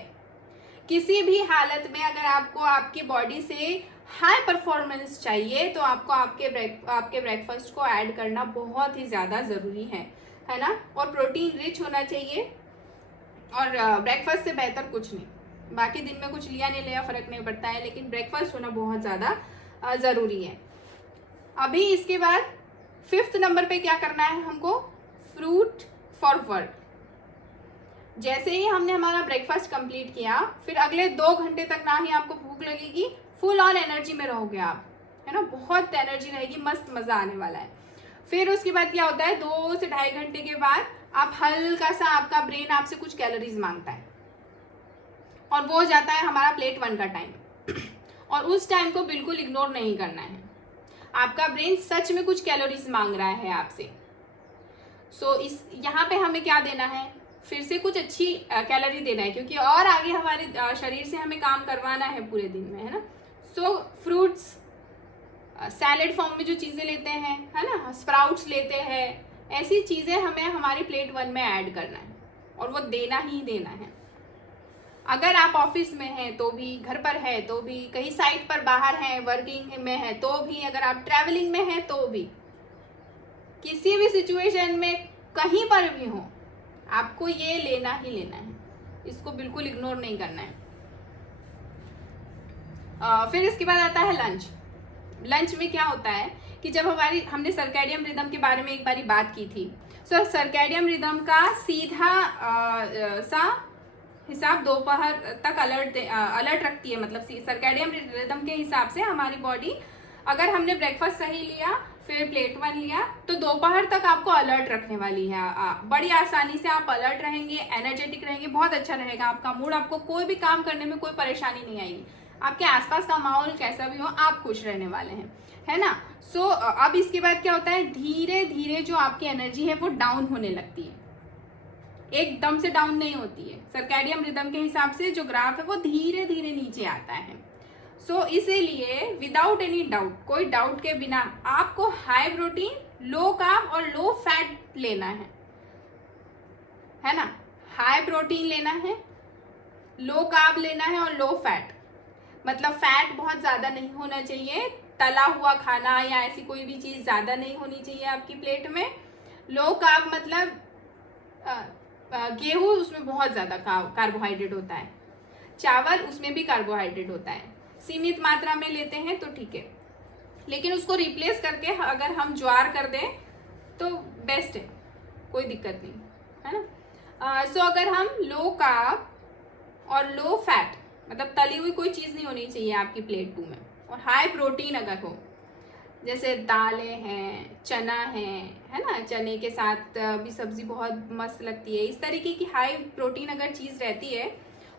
किसी भी हालत में अगर आपको आपकी बॉडी से हाई परफॉर्मेंस चाहिए तो आपको आपके ब्रेकफास्ट को ऐड करना बहुत ही ज़्यादा ज़रूरी है ना। और प्रोटीन रिच होना चाहिए, और ब्रेकफास्ट से बेहतर कुछ नहीं, बाकी दिन में कुछ लिया नहीं लिया फ़र्क नहीं पड़ता है, लेकिन ब्रेकफास्ट होना बहुत ज़्यादा ज़रूरी है। अभी इसके बाद 5th नंबर पे क्या करना है हमको, फ्रूट फॉर वर्क। जैसे ही हमने हमारा ब्रेकफास्ट कंप्लीट किया, फिर अगले 2 घंटे तक ना ही आपको भूख लगेगी, फुल ऑन एनर्जी में रहोगे आप, है ना, बहुत एनर्जी रहेगी, मस्त मज़ा आने वाला है। फिर उसके बाद क्या होता है, 2 से 2.5 घंटे के बाद आप हल्का सा, आपका ब्रेन आपसे कुछ कैलोरीज मांगता है, और वो हो जाता है हमारा प्लेट 1 का टाइम। और उस टाइम को बिल्कुल इग्नोर नहीं करना है, आपका ब्रेन सच में कुछ कैलोरीज मांग रहा है आपसे। सो यहाँ पे हमें क्या देना है, फिर से कुछ अच्छी कैलोरी देना है, क्योंकि और आगे हमारे शरीर से हमें काम करवाना है पूरे दिन में, है ना। सो फ्रूट्स, सैलेड फॉर्म में जो चीज़ें लेते हैं, है ना, स्प्राउट्स लेते हैं, ऐसी चीज़ें हमें हमारी प्लेट 1 में ऐड करना है, और वो देना ही देना है। अगर आप ऑफिस में हैं तो भी, घर पर है तो भी, कहीं साइट पर बाहर हैं, वर्किंग में है तो भी, अगर आप ट्रैवलिंग में हैं तो भी, किसी भी सिचुएशन में कहीं पर भी हो, आपको ये लेना ही लेना है, इसको बिल्कुल इग्नोर नहीं करना है। फिर इसके बाद आता है लंच। लंच में क्या होता है कि जब हमने सर्कैडियन रिदम के बारे में एक बारी बात की थी, सो सर्कैडियन रिदम का सीधा सा हिसाब दोपहर तक अलर्ट रखती है, मतलब सर्कैडियन रिदम के हिसाब से हमारी बॉडी, अगर हमने ब्रेकफास्ट सही लिया, फिर प्लेट 1 लिया, तो दोपहर तक आपको अलर्ट रखने वाली है। बड़ी आसानी से आप अलर्ट रहेंगे, एनर्जेटिक रहेंगे, बहुत अच्छा रहेगा आपका मूड, आपको कोई भी काम करने में कोई परेशानी नहीं आएगी। आपके आसपास का माहौल कैसा भी हो, आप खुश रहने वाले हैं, है ना। सो अब इसके बाद क्या होता है, धीरे धीरे जो आपकी एनर्जी है वो डाउन होने लगती है, एकदम से डाउन नहीं होती है। सर्कैडियन रिदम के हिसाब से जो ग्राफ है वो धीरे धीरे नीचे आता है। सो इसीलिए विदाउट एनी डाउट, कोई डाउट के बिना आपको हाई प्रोटीन, लो कार्ब और लो फैट लेना है ना। हाई प्रोटीन लेना है, लो कार्ब लेना है और लो फैट, मतलब फैट बहुत ज़्यादा नहीं होना चाहिए, तला हुआ खाना या ऐसी कोई भी चीज़ ज़्यादा नहीं होनी चाहिए आपकी प्लेट में। लो कार्ब मतलब गेहूँ, उसमें बहुत ज़्यादा कार्बोहाइड्रेट होता है, चावल उसमें भी कार्बोहाइड्रेट होता है, सीमित मात्रा में लेते हैं तो ठीक है, लेकिन उसको रिप्लेस करके अगर हम ज्वार कर दें तो बेस्ट है, कोई दिक्कत नहीं, है ना। सो अगर हम लो कार्ब और लो फैट, मतलब तली हुई कोई चीज़ नहीं होनी चाहिए आपकी प्लेट 2 में, और हाई प्रोटीन अगर हो, जैसे दालें हैं, चना है ना, चने के साथ भी सब्जी बहुत मस्त लगती है, इस तरीके की हाई प्रोटीन अगर चीज़ रहती है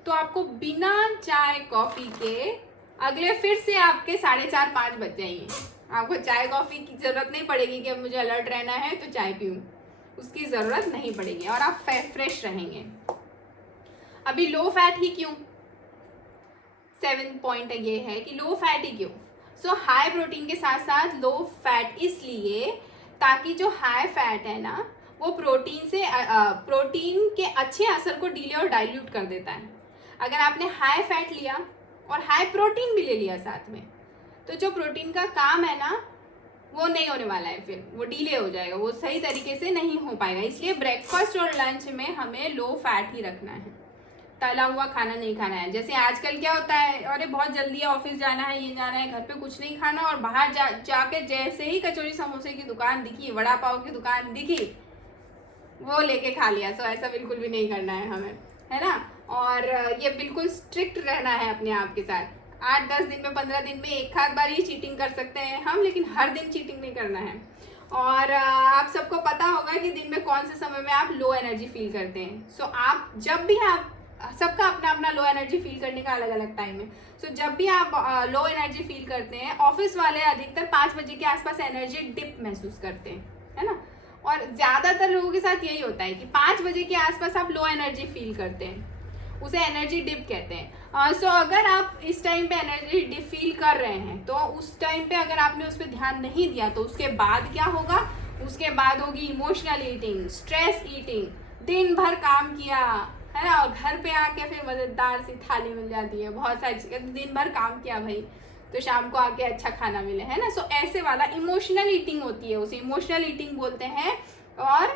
तो आपको बिना चाय कॉफ़ी के अगले फिर से आपके 4:30-5 बज जाएंगे, आपको चाय कॉफ़ी की ज़रूरत नहीं पड़ेगी कि अब मुझे अलर्ट रहना है तो चाय पीऊँ, उसकी ज़रूरत नहीं पड़ेगी और आप फ्रेश रहेंगे। अभी लो फैट ही क्यों, 7 पॉइंट ये है कि लो फैट ही क्यों। सो हाई प्रोटीन के साथ साथ लो फैट इसलिए ताकि जो हाई फैट है ना वो प्रोटीन के अच्छे असर को डीले और डाइल्यूट कर देता है। अगर आपने हाई फैट लिया और हाई प्रोटीन भी ले लिया साथ में, तो जो प्रोटीन का काम है ना वो नहीं होने वाला है, फिर वो डीले हो जाएगा, वो सही तरीके से नहीं हो पाएगा। इसलिए ब्रेकफास्ट और लंच में हमें लो फैट ही रखना है, तला हुआ खाना नहीं खाना है। जैसे आजकल क्या होता है, अरे बहुत जल्दी है, ऑफिस जाना है, ये जाना है, घर पे कुछ नहीं खाना, और बाहर जाके जैसे ही कचौरी समोसे की दुकान दिखी, वड़ा पाव की दुकान दिखी, वो लेके खा लिया। सो ऐसा बिल्कुल भी नहीं करना है हमें, है ना। और ये बिल्कुल स्ट्रिक्ट रहना है अपने आप के साथ। 8-10 दिन में, 15 दिन में एक आध बार ही चीटिंग कर सकते हैं हम, लेकिन हर दिन चीटिंग नहीं करना है। और आप सबको पता होगा कि दिन में कौन से समय में आप लो एनर्जी फील करते हैं। सो आप जब भी, आप सबका अपना अपना लो एनर्जी फील करने का अलग अलग टाइम है। सो जब भी आप लो एनर्जी फील करते हैं, ऑफिस वाले अधिकतर 5 बजे के आसपास एनर्जी डिप महसूस करते हैं, है ना। और ज़्यादातर लोगों के साथ यही होता है कि 5 बजे के आसपास आप लो एनर्जी फील करते हैं, उसे एनर्जी डिप कहते हैं। सो अगर आप इस टाइम पे एनर्जी डिप फील कर रहे हैं तो उस टाइम पे अगर आपने उस पर ध्यान नहीं दिया तो उसके बाद क्या होगा, उसके बाद होगी इमोशनल ईटिंग, स्ट्रेस ईटिंग, दिन भर काम किया, है ना, और घर पे आके फिर मज़ेदार सी थाली मिल जाती है, बहुत सारी चीज़ें, दिन भर काम किया भाई तो शाम को आके अच्छा खाना मिले, है ना। सो ऐसे वाला इमोशनल ईटिंग होती है, उसे इमोशनल ईटिंग बोलते हैं। और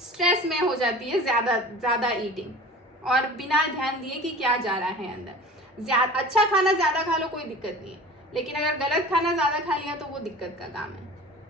स्ट्रेस में हो जाती है ज़्यादा ईटिंग, और बिना ध्यान दिए कि क्या जा रहा है अंदर। अच्छा खाना ज़्यादा खा लो, कोई दिक्कत नहीं है, लेकिन अगर गलत खाना ज़्यादा खा लिया तो वो दिक्कत का काम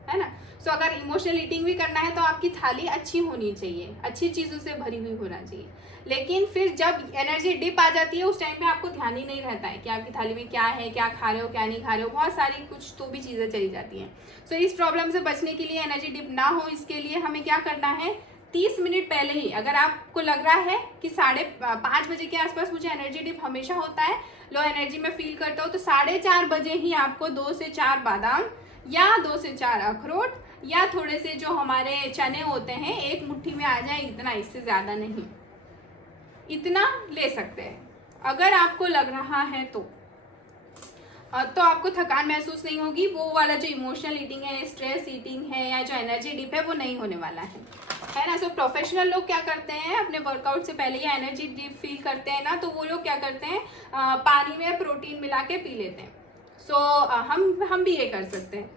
है ना। सो अगर इमोशनल ईटिंग भी करना है तो आपकी थाली अच्छी होनी चाहिए, अच्छी चीज़ों से भरी हुई होना चाहिए। लेकिन फिर जब एनर्जी डिप आ जाती है उस टाइम पे आपको ध्यान ही नहीं रहता है कि आपकी थाली में क्या है, क्या खा रहे हो, क्या नहीं खा रहे हो, बहुत सारी कुछ तो भी चीज़ें चली जाती हैं। सो इस प्रॉब्लम से बचने के लिए, एनर्जी डिप ना हो इसके लिए हमें क्या करना है, 30 मिनट पहले ही, अगर आपको लग रहा है कि 5:30 बजे के आसपास मुझे एनर्जी डिप हमेशा होता है, लो एनर्जी में फील करता हूँ, तो 4:30 बजे ही आपको 2 से 4 बादाम या 2 से 4 अखरोट या थोड़े से जो हमारे चने होते हैं, एक मुट्ठी में आ जाए इतना, इससे ज़्यादा नहीं, इतना ले सकते हैं। अगर आपको लग रहा है तो आपको थकान महसूस नहीं होगी, वो वाला जो इमोशनल ईटिंग है, स्ट्रेस ईटिंग है, या जो एनर्जी डिप है वो नहीं होने वाला है ना। सो प्रोफेशनल लोग क्या करते हैं, अपने वर्कआउट से पहले या एनर्जी डिप फील करते हैं ना, तो वो लोग क्या करते हैं, पानी में प्रोटीन मिला के पी लेते हैं। सो हम भी ये कर सकते हैं,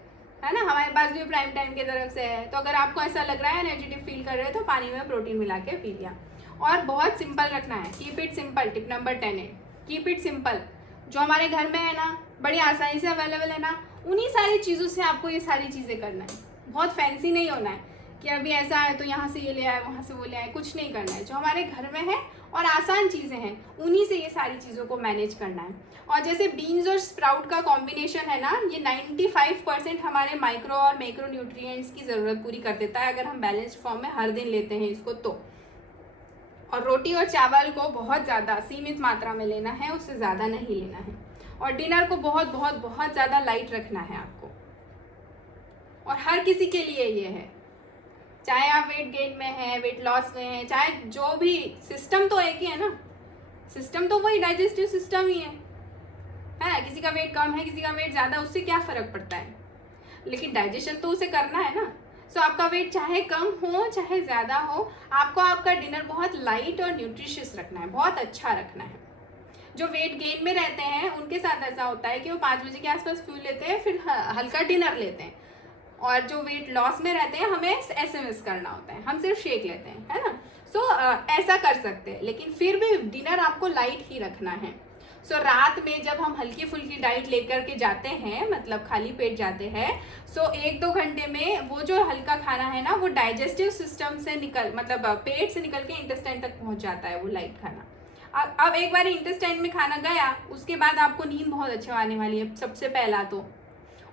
है ना, हमारे पास भी प्राइम टाइम की तरफ से है। तो अगर आपको ऐसा लग रहा है एनर्जी डिप फील कर रहे हैं तो पानी में प्रोटीन मिला के पी लिया। और बहुत सिंपल रखना है, keep it simple. Tip number 10 है कीप इट सिंपल। जो हमारे घर में है ना, बड़ी आसानी से अवेलेबल है ना, उन्हीं सारी चीज़ों से आपको ये सारी चीज़ें करना है। बहुत फैंसी नहीं होना है, कि अभी ऐसा है तो यहाँ से ये ले आए, वहाँ से वो ले आए, कुछ नहीं करना है। जो हमारे घर में है और आसान चीज़ें हैं उन्हीं से ये सारी चीज़ों को मैनेज करना है। और जैसे बीन्स और स्प्राउट का कॉम्बिनेशन है ना, ये 95% हमारे माइक्रो और मैक्रो न्यूट्रिएंट्स की ज़रूरत पूरी कर देता है अगर हम बैलेंस्ड फॉर्म में हर दिन लेते हैं इसको तो। और रोटी और चावल को बहुत ज़्यादा सीमित मात्रा में लेना है, उससे ज़्यादा नहीं लेना है। और डिनर को बहुत बहुत बहुत ज़्यादा लाइट रखना है आपको। और हर किसी के लिए ये है, चाहे आप वेट गेन में हैं, वेट लॉस में हैं, चाहे जो भी, सिस्टम तो एक ही है ना, सिस्टम तो वही डाइजेस्टिव सिस्टम ही है। किसी का वेट कम है, किसी का वेट ज़्यादा, उससे क्या फ़र्क पड़ता है, लेकिन डाइजेशन तो उसे करना है ना। सो आपका वेट चाहे कम हो चाहे ज़्यादा हो, आपको आपका डिनर बहुत लाइट और न्यूट्रिशियस रखना है, बहुत अच्छा रखना है। जो वेट गेन में रहते हैं उनके साथ ऐसा होता है कि वो 5 बजे के आसपास फ्यूल लेते हैं, फिर हल्का डिनर लेते हैं। और जो वेट लॉस में रहते हैं हमें SMS करना होता है, हम सिर्फ शेक लेते हैं, है ना। सो ऐसा कर सकते हैं, लेकिन फिर भी डिनर आपको लाइट ही रखना है। सो रात में जब हम हल्की फुल्की डाइट लेकर के जाते हैं, मतलब खाली पेट जाते हैं, सो 1-2 घंटे में वो जो हल्का खाना है ना, वो डाइजेस्टिव सिस्टम से निकल, मतलब पेट से निकल के इंटेस्टाइन तक पहुंच जाता है वो लाइट खाना। अब एक बार इंटेस्टाइन में खाना गया, उसके बाद आपको नींद बहुत अच्छा आने वाली है सबसे पहला तो।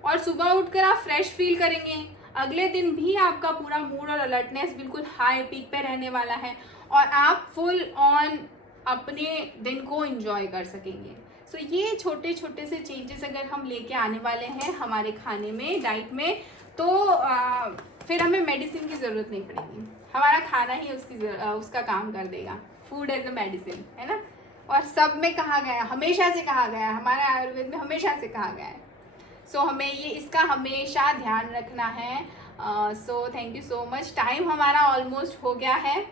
और सुबह उठकर आप फ्रेश फील करेंगे, अगले दिन भी आपका पूरा मूड और अलर्टनेस बिल्कुल हाई पीक पे रहने वाला है, और आप फुल ऑन अपने दिन को एंजॉय कर सकेंगे। सो ये छोटे छोटे से चेंजेस अगर हम लेके आने वाले हैं हमारे खाने में, डाइट में, तो फिर हमें मेडिसिन की ज़रूरत नहीं पड़ेगी, हमारा खाना ही उसका काम कर देगा। फूड एज अ मेडिसिन, है ना। और सब में कहा गया, हमेशा से कहा गया, हमारे आयुर्वेद में हमेशा से कहा गया है। सो हमें ये इसका हमेशा ध्यान रखना है। सो thank you so much. Time हमारा ऑलमोस्ट हो गया है,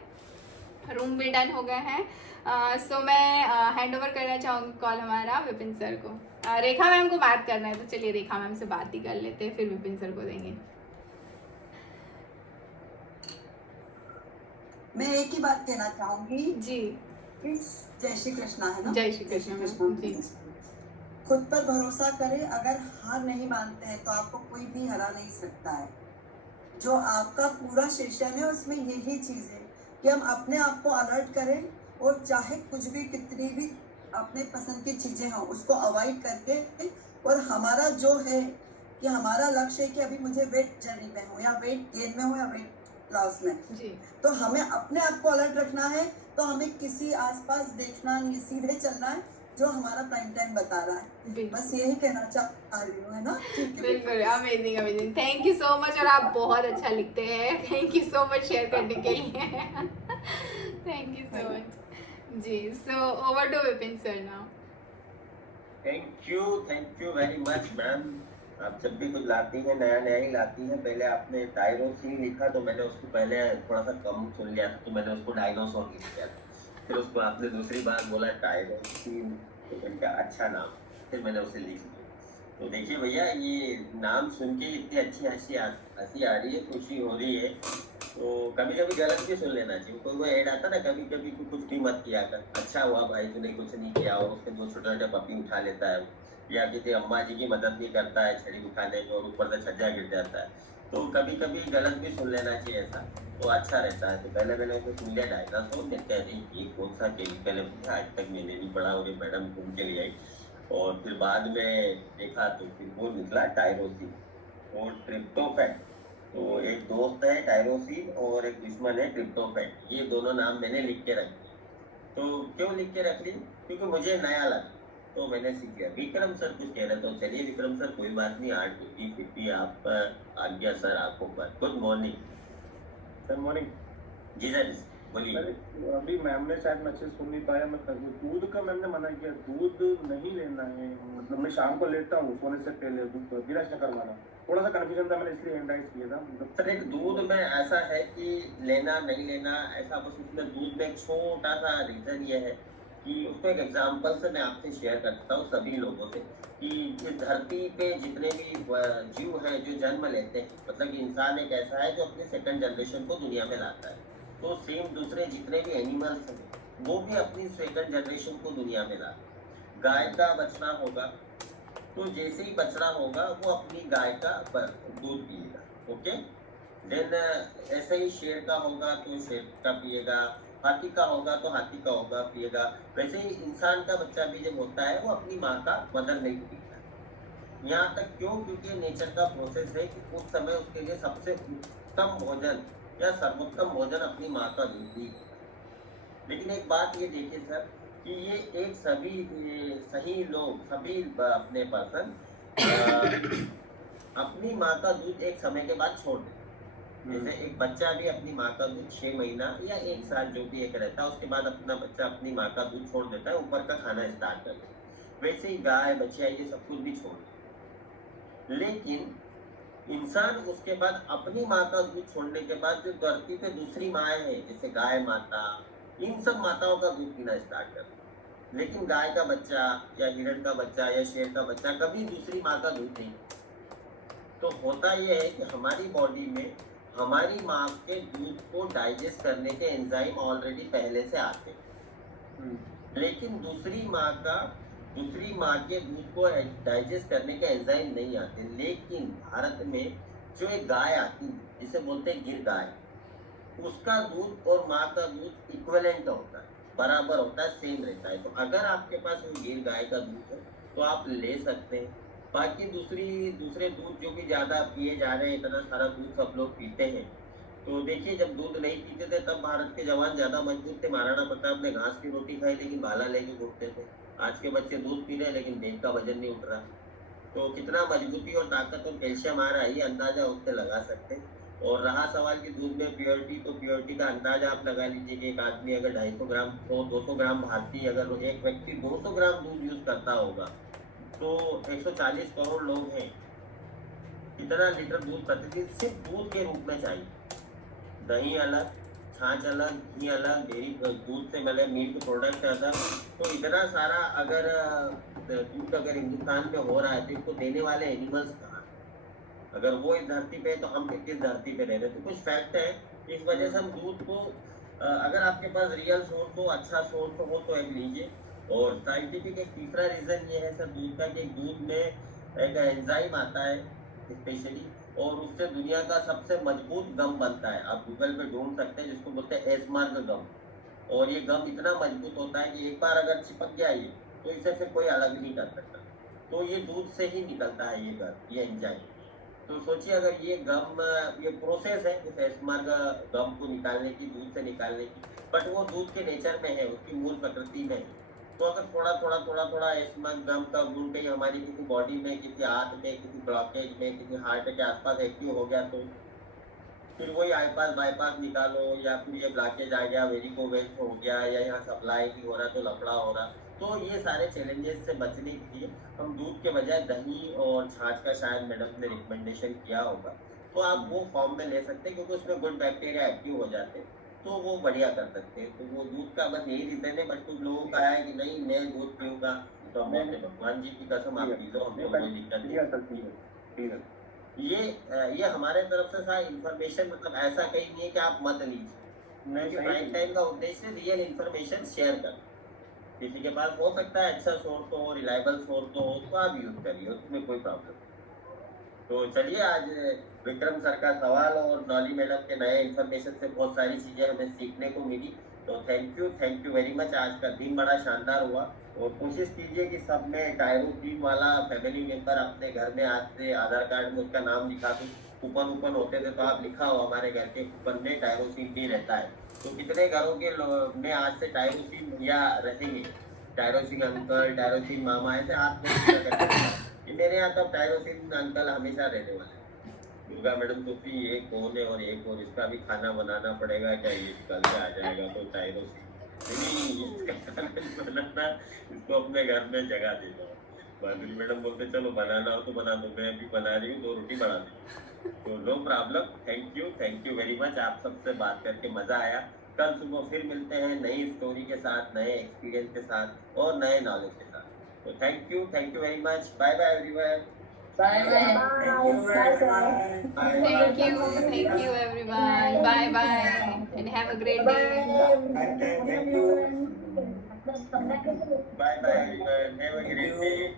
रूम भी डन हो गए हैं। सो मैं हैंड ओवर करना चाहूँगी कॉल हमारा विपिन सर को। रेखा मैम को बात करना है, तो चलिए रेखा मैम से बात ही कर लेते हैं, फिर विपिन सर को देंगे। मैं एक ही बात कहना चाहूंगी जी, जय श्री कृष्णा, है ना। जय श्री कृष्ण जी। खुद पर भरोसा करें, अगर हार नहीं मानते हैं तो आपको कोई भी हरा नहीं सकता है। जो आपका पूरा सेशन है उसमें यही चीज है कि हम अपने आप को अलर्ट करें, और चाहे कुछ भी, कितनी भी अपने पसंद की चीजें हों, उसको अवॉइड करके, और हमारा जो है कि हमारा लक्ष्य है कि अभी मुझे वेट जर्नी में हो, या वेट गेन में हो, या वेट लॉस में जी, तो हमें अपने आप को अलर्ट रखना है। तो हमें किसी आसपास देखना नहीं, सीधे चलना है जो हमारा प्राइम टाइम बता रहा है। बस यही कहना चाह रही हूँ, है ना। ठीक है, बिल्कुल, amazing amazing, thank you so much. और आप बहुत अच्छा लिखते हैं, thank you so much share करने के लिए। थैंक यू सो मच जी। So over to Vipin sir now. Thank you very much ma'am. आप जब भी कुछ लाती हैं नया नया ही लाती हैं। पहले आपने टायरोसिन लिखा तो मैंने उसको पहले थोड़ा सा कम सुन लिया था, तो मैंने उसको डायनोसॉर लिख दिया था। फिर उसको आपने दूसरी बार बोला टायरोसिन, तो मैंने कहा अच्छा नाम, फिर मैंने उसे लिख दिया। तो देखिए भैया, ये नाम सुन के इतनी अच्छी हंसी आ रही है, खुशी हो रही है। तो कभी कभी गलत भी सुन लेना चाहिए। कोई वो ऐड आता ना, कभी कभी तू कुछ भी मत किया कर, अच्छा हुआ भाई तूने कुछ नहीं किया, और उसके दो छोटा छोटा पपी उठा लेता है, या किसी अम्मा जी की मदद नहीं करता है छड़ी उठाने में और ऊपर से छज्जा गिर जाता है। तो कभी कभी गलत भी सुन लेना चाहिए, ऐसा तो अच्छा रहता है। तो पहले मैंने उसे सुन लिया डायनासोर, मैं कह रही ये कौन सा केमिकल है, आज तक मैंने नहीं पढ़ा, और ये मैडम घूम के लिए आई। और फिर बाद में देखा तो फिर वो निकला टायरोसिन और ट्रिप्टोफैन। तो एक दोस्त है टायरोसिन और एक दुश्मन है ट्रिप्टोफैन, ये दोनों नाम मैंने लिख के रख दिए। तो क्यों लिख के रख ली? क्योंकि मुझे नया लगा, तो मैंने सीख लिया। विक्रम सर कुछ कह रहे, तो चलिए विक्रम सर कोई बात नहीं, 8:50 आप आज्ञा सर आपको पर। Good morning sir. मॉर्निंग जी सर, बोलिए। अभी मैम ने शायद मैसेज सुन नहीं पाया, मैं दूध का मैम ने मना किया, दूध नहीं लेना है, मतलब मैं शाम को लेता हूँ सोने से पहले दूध, गिलास न करवाना। थोड़ा सा कंफ्यूजन था, मैंने इसलिए हैंड राइज किया था। मतलब सर एक दूध में ऐसा है कि लेना नहीं लेना ऐसा, बस उसमें दूध में एक छोटा सा रीजन ये है कि उसको एक एग्जाम्पल से मैं आपसे शेयर करता हूँ सभी लोगों से, कि इस धरती पे जितने भी जीव हैं जो जन्म लेते हैं, मतलब इंसान एक ऐसा है जो अपने सेकंड जनरेशन को दुनिया में लाता है। तो सेम दूसरे जितने भी एनिमल्स हैं वो भी अपनी सेकंड जनरेशन को दुनिया में लाते हैं। गाय का बछड़ा होगा, तो जैसे ही बछड़ा होगा वो अपनी गाय का दूध पिएगा, ओके। देन ऐसे ही शेर का होगा तो शेर का पिएगा, हाथी का होगा तो हाथी का होगा पिएगा। वैसे ही इंसान का बच्चा भी जब होता है वो अपनी माँ का मदर मिल्क पीता है। यहाँ तक क्यों? क्योंकि नेचर का प्रोसेस है कि उस समय उसके लिए सबसे उत्तम भोजन या सर्वोत्तम भोजन अपनी माँ का दूध ही होता है। लेकिन एक बात ये देखिए सर कि ये एक सही लोग सभी अपने पर्सन अपनी माँ का दूध एक समय के बाद छोड़ देते हैं। जैसे एक बच्चा भी अपनी माँ का दूध 6 महीना या 1 साल जो भी एक रहता है उसके बाद अपना बच्चा अपनी माँ का दूध छोड़ देता है, ऊपर का खाना स्टार्ट कर देता है। वैसे ही गाय बछिया ये सब कुछ भी छोड़ देते हैं। लेकिन इंसान उसके बाद अपनी माँ का दूध छोड़ने के बाद जो धरती पे दूसरी माएँ हैं जैसे गाय माता, इन सब माताओं का दूध पीना स्टार्ट करता है। लेकिन गाय का बच्चा या हिरण का बच्चा या शेर का बच्चा कभी दूसरी माँ का दूध नहीं। तो होता यह है कि हमारी बॉडी में हमारी माँ के दूध को डाइजेस्ट करने के एंजाइम ऑलरेडी पहले से आते हैं। लेकिन दूसरी माँ के दूध को डाइजेस्ट करने के एंजाइम नहीं आते। लेकिन भारत में जो एक गाय आती है जिसे बोलते हैं गिर गाय, उसका दूध और माँ का दूध इक्विवेलेंट होता है, बराबर होता है, सेम रहता है। तो अगर आपके पास वो गिर गाय का दूध है तो आप ले सकते हैं। बाकी दूसरे दूध जो भी ज़्यादा पिए जा रहे हैं, इतना सारा दूध सब लोग पीते हैं। तो देखिए जब दूध नहीं पीते थे तब भारत के जवान ज़्यादा मजबूत थे। महाराणा प्रताप ने घास की रोटी खाई लेकिन भाला लेके घूमते थे। आज के बच्चे दूध पी रहे हैं लेकिन देह का वजन नहीं उठ रहा। तो कितना मजबूती और ताकत और कैल्शियम आ रहा है ये अंदाजा उससे लगा सकते हैं। और रहा सवाल कि दूध में प्योरिटी, तो प्योरिटी का अंदाजा आप लगा लीजिए कि एक आदमी अगर 250 ग्राम 200 ग्राम भारतीय, अगर एक व्यक्ति 200 ग्राम दूध यूज करता होगा तो 140 करोड़ लोग हैं। कितना लीटर दूध प्रतिदिन सिर्फ दूध के रूप में चाहिए? दही अलग, छाछ अलग, घी अलग, डेयरी दूध से मिले मिल्क प्रोडक्ट अलग। तो इतना सारा अगर दूध अगर हिंदुस्तान में हो रहा है तो इसको देने वाले एनिमल्स कहाँ? अगर वो इस धरती पे है तो हम किस धरती पे रह रहे हैं? तो कुछ फैक्ट है, इस वजह से हम दूध को अगर आपके पास रियल सोर्स हो, अच्छा सोर्स हो तो एक लीजिए। और साइंटिफिक एक तीसरा रीजन ये है सर दूध का कि दूध में एक एंजाइम आता है स्पेशली, और उससे दुनिया का सबसे मजबूत गम बनता है। आप गूगल पे ढूंढ सकते हैं जिसको बोलते हैं एस्मार्ग गम। और ये गम इतना मजबूत होता है कि एक बार अगर चिपक गया ये तो इसे फिर कोई अलग नहीं कर सकता। तो ये दूध से ही निकलता है ये एंजाइम। तो सोचिए अगर ये प्रोसेस है उस एस्मार्ग गम को निकालने की, दूध से निकालने की, बट वो दूध के नेचर में है, उसकी मूल प्रकृति में है। तो अगर थोड़ा एस्मार्ग गम का गुण कहीं हमारी किसी बॉडी में, किसी हाथ में, किसी ब्लॉकेज में, किसी हार्ट के आसपास एक्टिव हो गया तो फिर वही आईपास बाईपास निकालो, या फिर ये ब्लॉकेज आ गया, वेरिकोवेस हो गया, या यहाँ सप्लाई नहीं हो रहा तो लफड़ा हो रहा। तो ये सारे चैलेंजेस से बचने के लिए हम दूध के बजाय दही और छाछ का शायद मैडम ने रिकमेंडेशन किया होगा, तो आप वो फॉर्म में ले सकते हैं क्योंकि उसमें गुड बैक्टीरिया एक्टिव हो जाते हैं, तो वो बढ़िया कर सकते हैं। तो वो दूध का बस यही रीजन है। बट कुछ लोगों का है कि नहीं मैं दूध पीऊँगा, तो हमने भगवान जी की कसम आप पी लो, हमें कोई दिक्कत नहीं। ये हमारे तरफ से सारा इन्फॉर्मेशन, मतलब ऐसा कहीं नहीं है कि आप मत लीजिए। क्योंकि प्राइम टाइम का उद्देश्य रियल इन्फॉर्मेशन शेयर कर। किसी के पास हो सकता है अच्छा सोर्स हो, रिलायबल सोर्स हो, तो आप यूज करिए, उसमें कोई प्रॉब्लम नहीं। तो चलिए आज विक्रम सर का सवाल और नॉली मैडम के नए इन्फॉर्मेशन से बहुत सारी चीजें हमें सीखने को मिली। तो थैंक यू वेरी मच। आज का दिन बड़ा शानदार हुआ। और कोशिश कीजिए कि सब में टायरोसिन वाला फैमिली मेंबर अपने घर में आज से आधार कार्ड में उसका नाम लिखा दो। कूपन होते थे तो आप लिखा हो हमारे घर के कूपन में टायरोसिन भी रहता है। तो कितने घरों के में आज से टायरोसिन भैया रहेंगे, टायरोसिन अंकल, टायरोसिन मामा, ऐसे हाथ में मेरे यहाँ तब टायरोसिन अंकल हमेशा रहने वाले। दुर्गा मैडम तो फिर ये कौन है और इसका भी खाना बनाना पड़ेगा क्या, ये कल के आ जाएगा तो टायरोसिन नहीं, इसका खाना नहीं बनाना, इसको अपने घर में जगह दे दो। माधुरी मैडम बोलते चलो बनाना हो तो बना दो, मैं अभी बना रही हूँ, 2 रोटी बना दी। तो no problem. Thank you very much. आप सबसे बात करके मजा आया। कल सुबह फिर मिलते हैं नई स्टोरी के साथ, नए एक्सपीरियंस के साथ और नए नॉलेज के साथ। तो thank you very much. Bye bye everyone. Bye bye. Thank you everyone. Bye bye and have a great day. Bye bye everyone. Have a great day.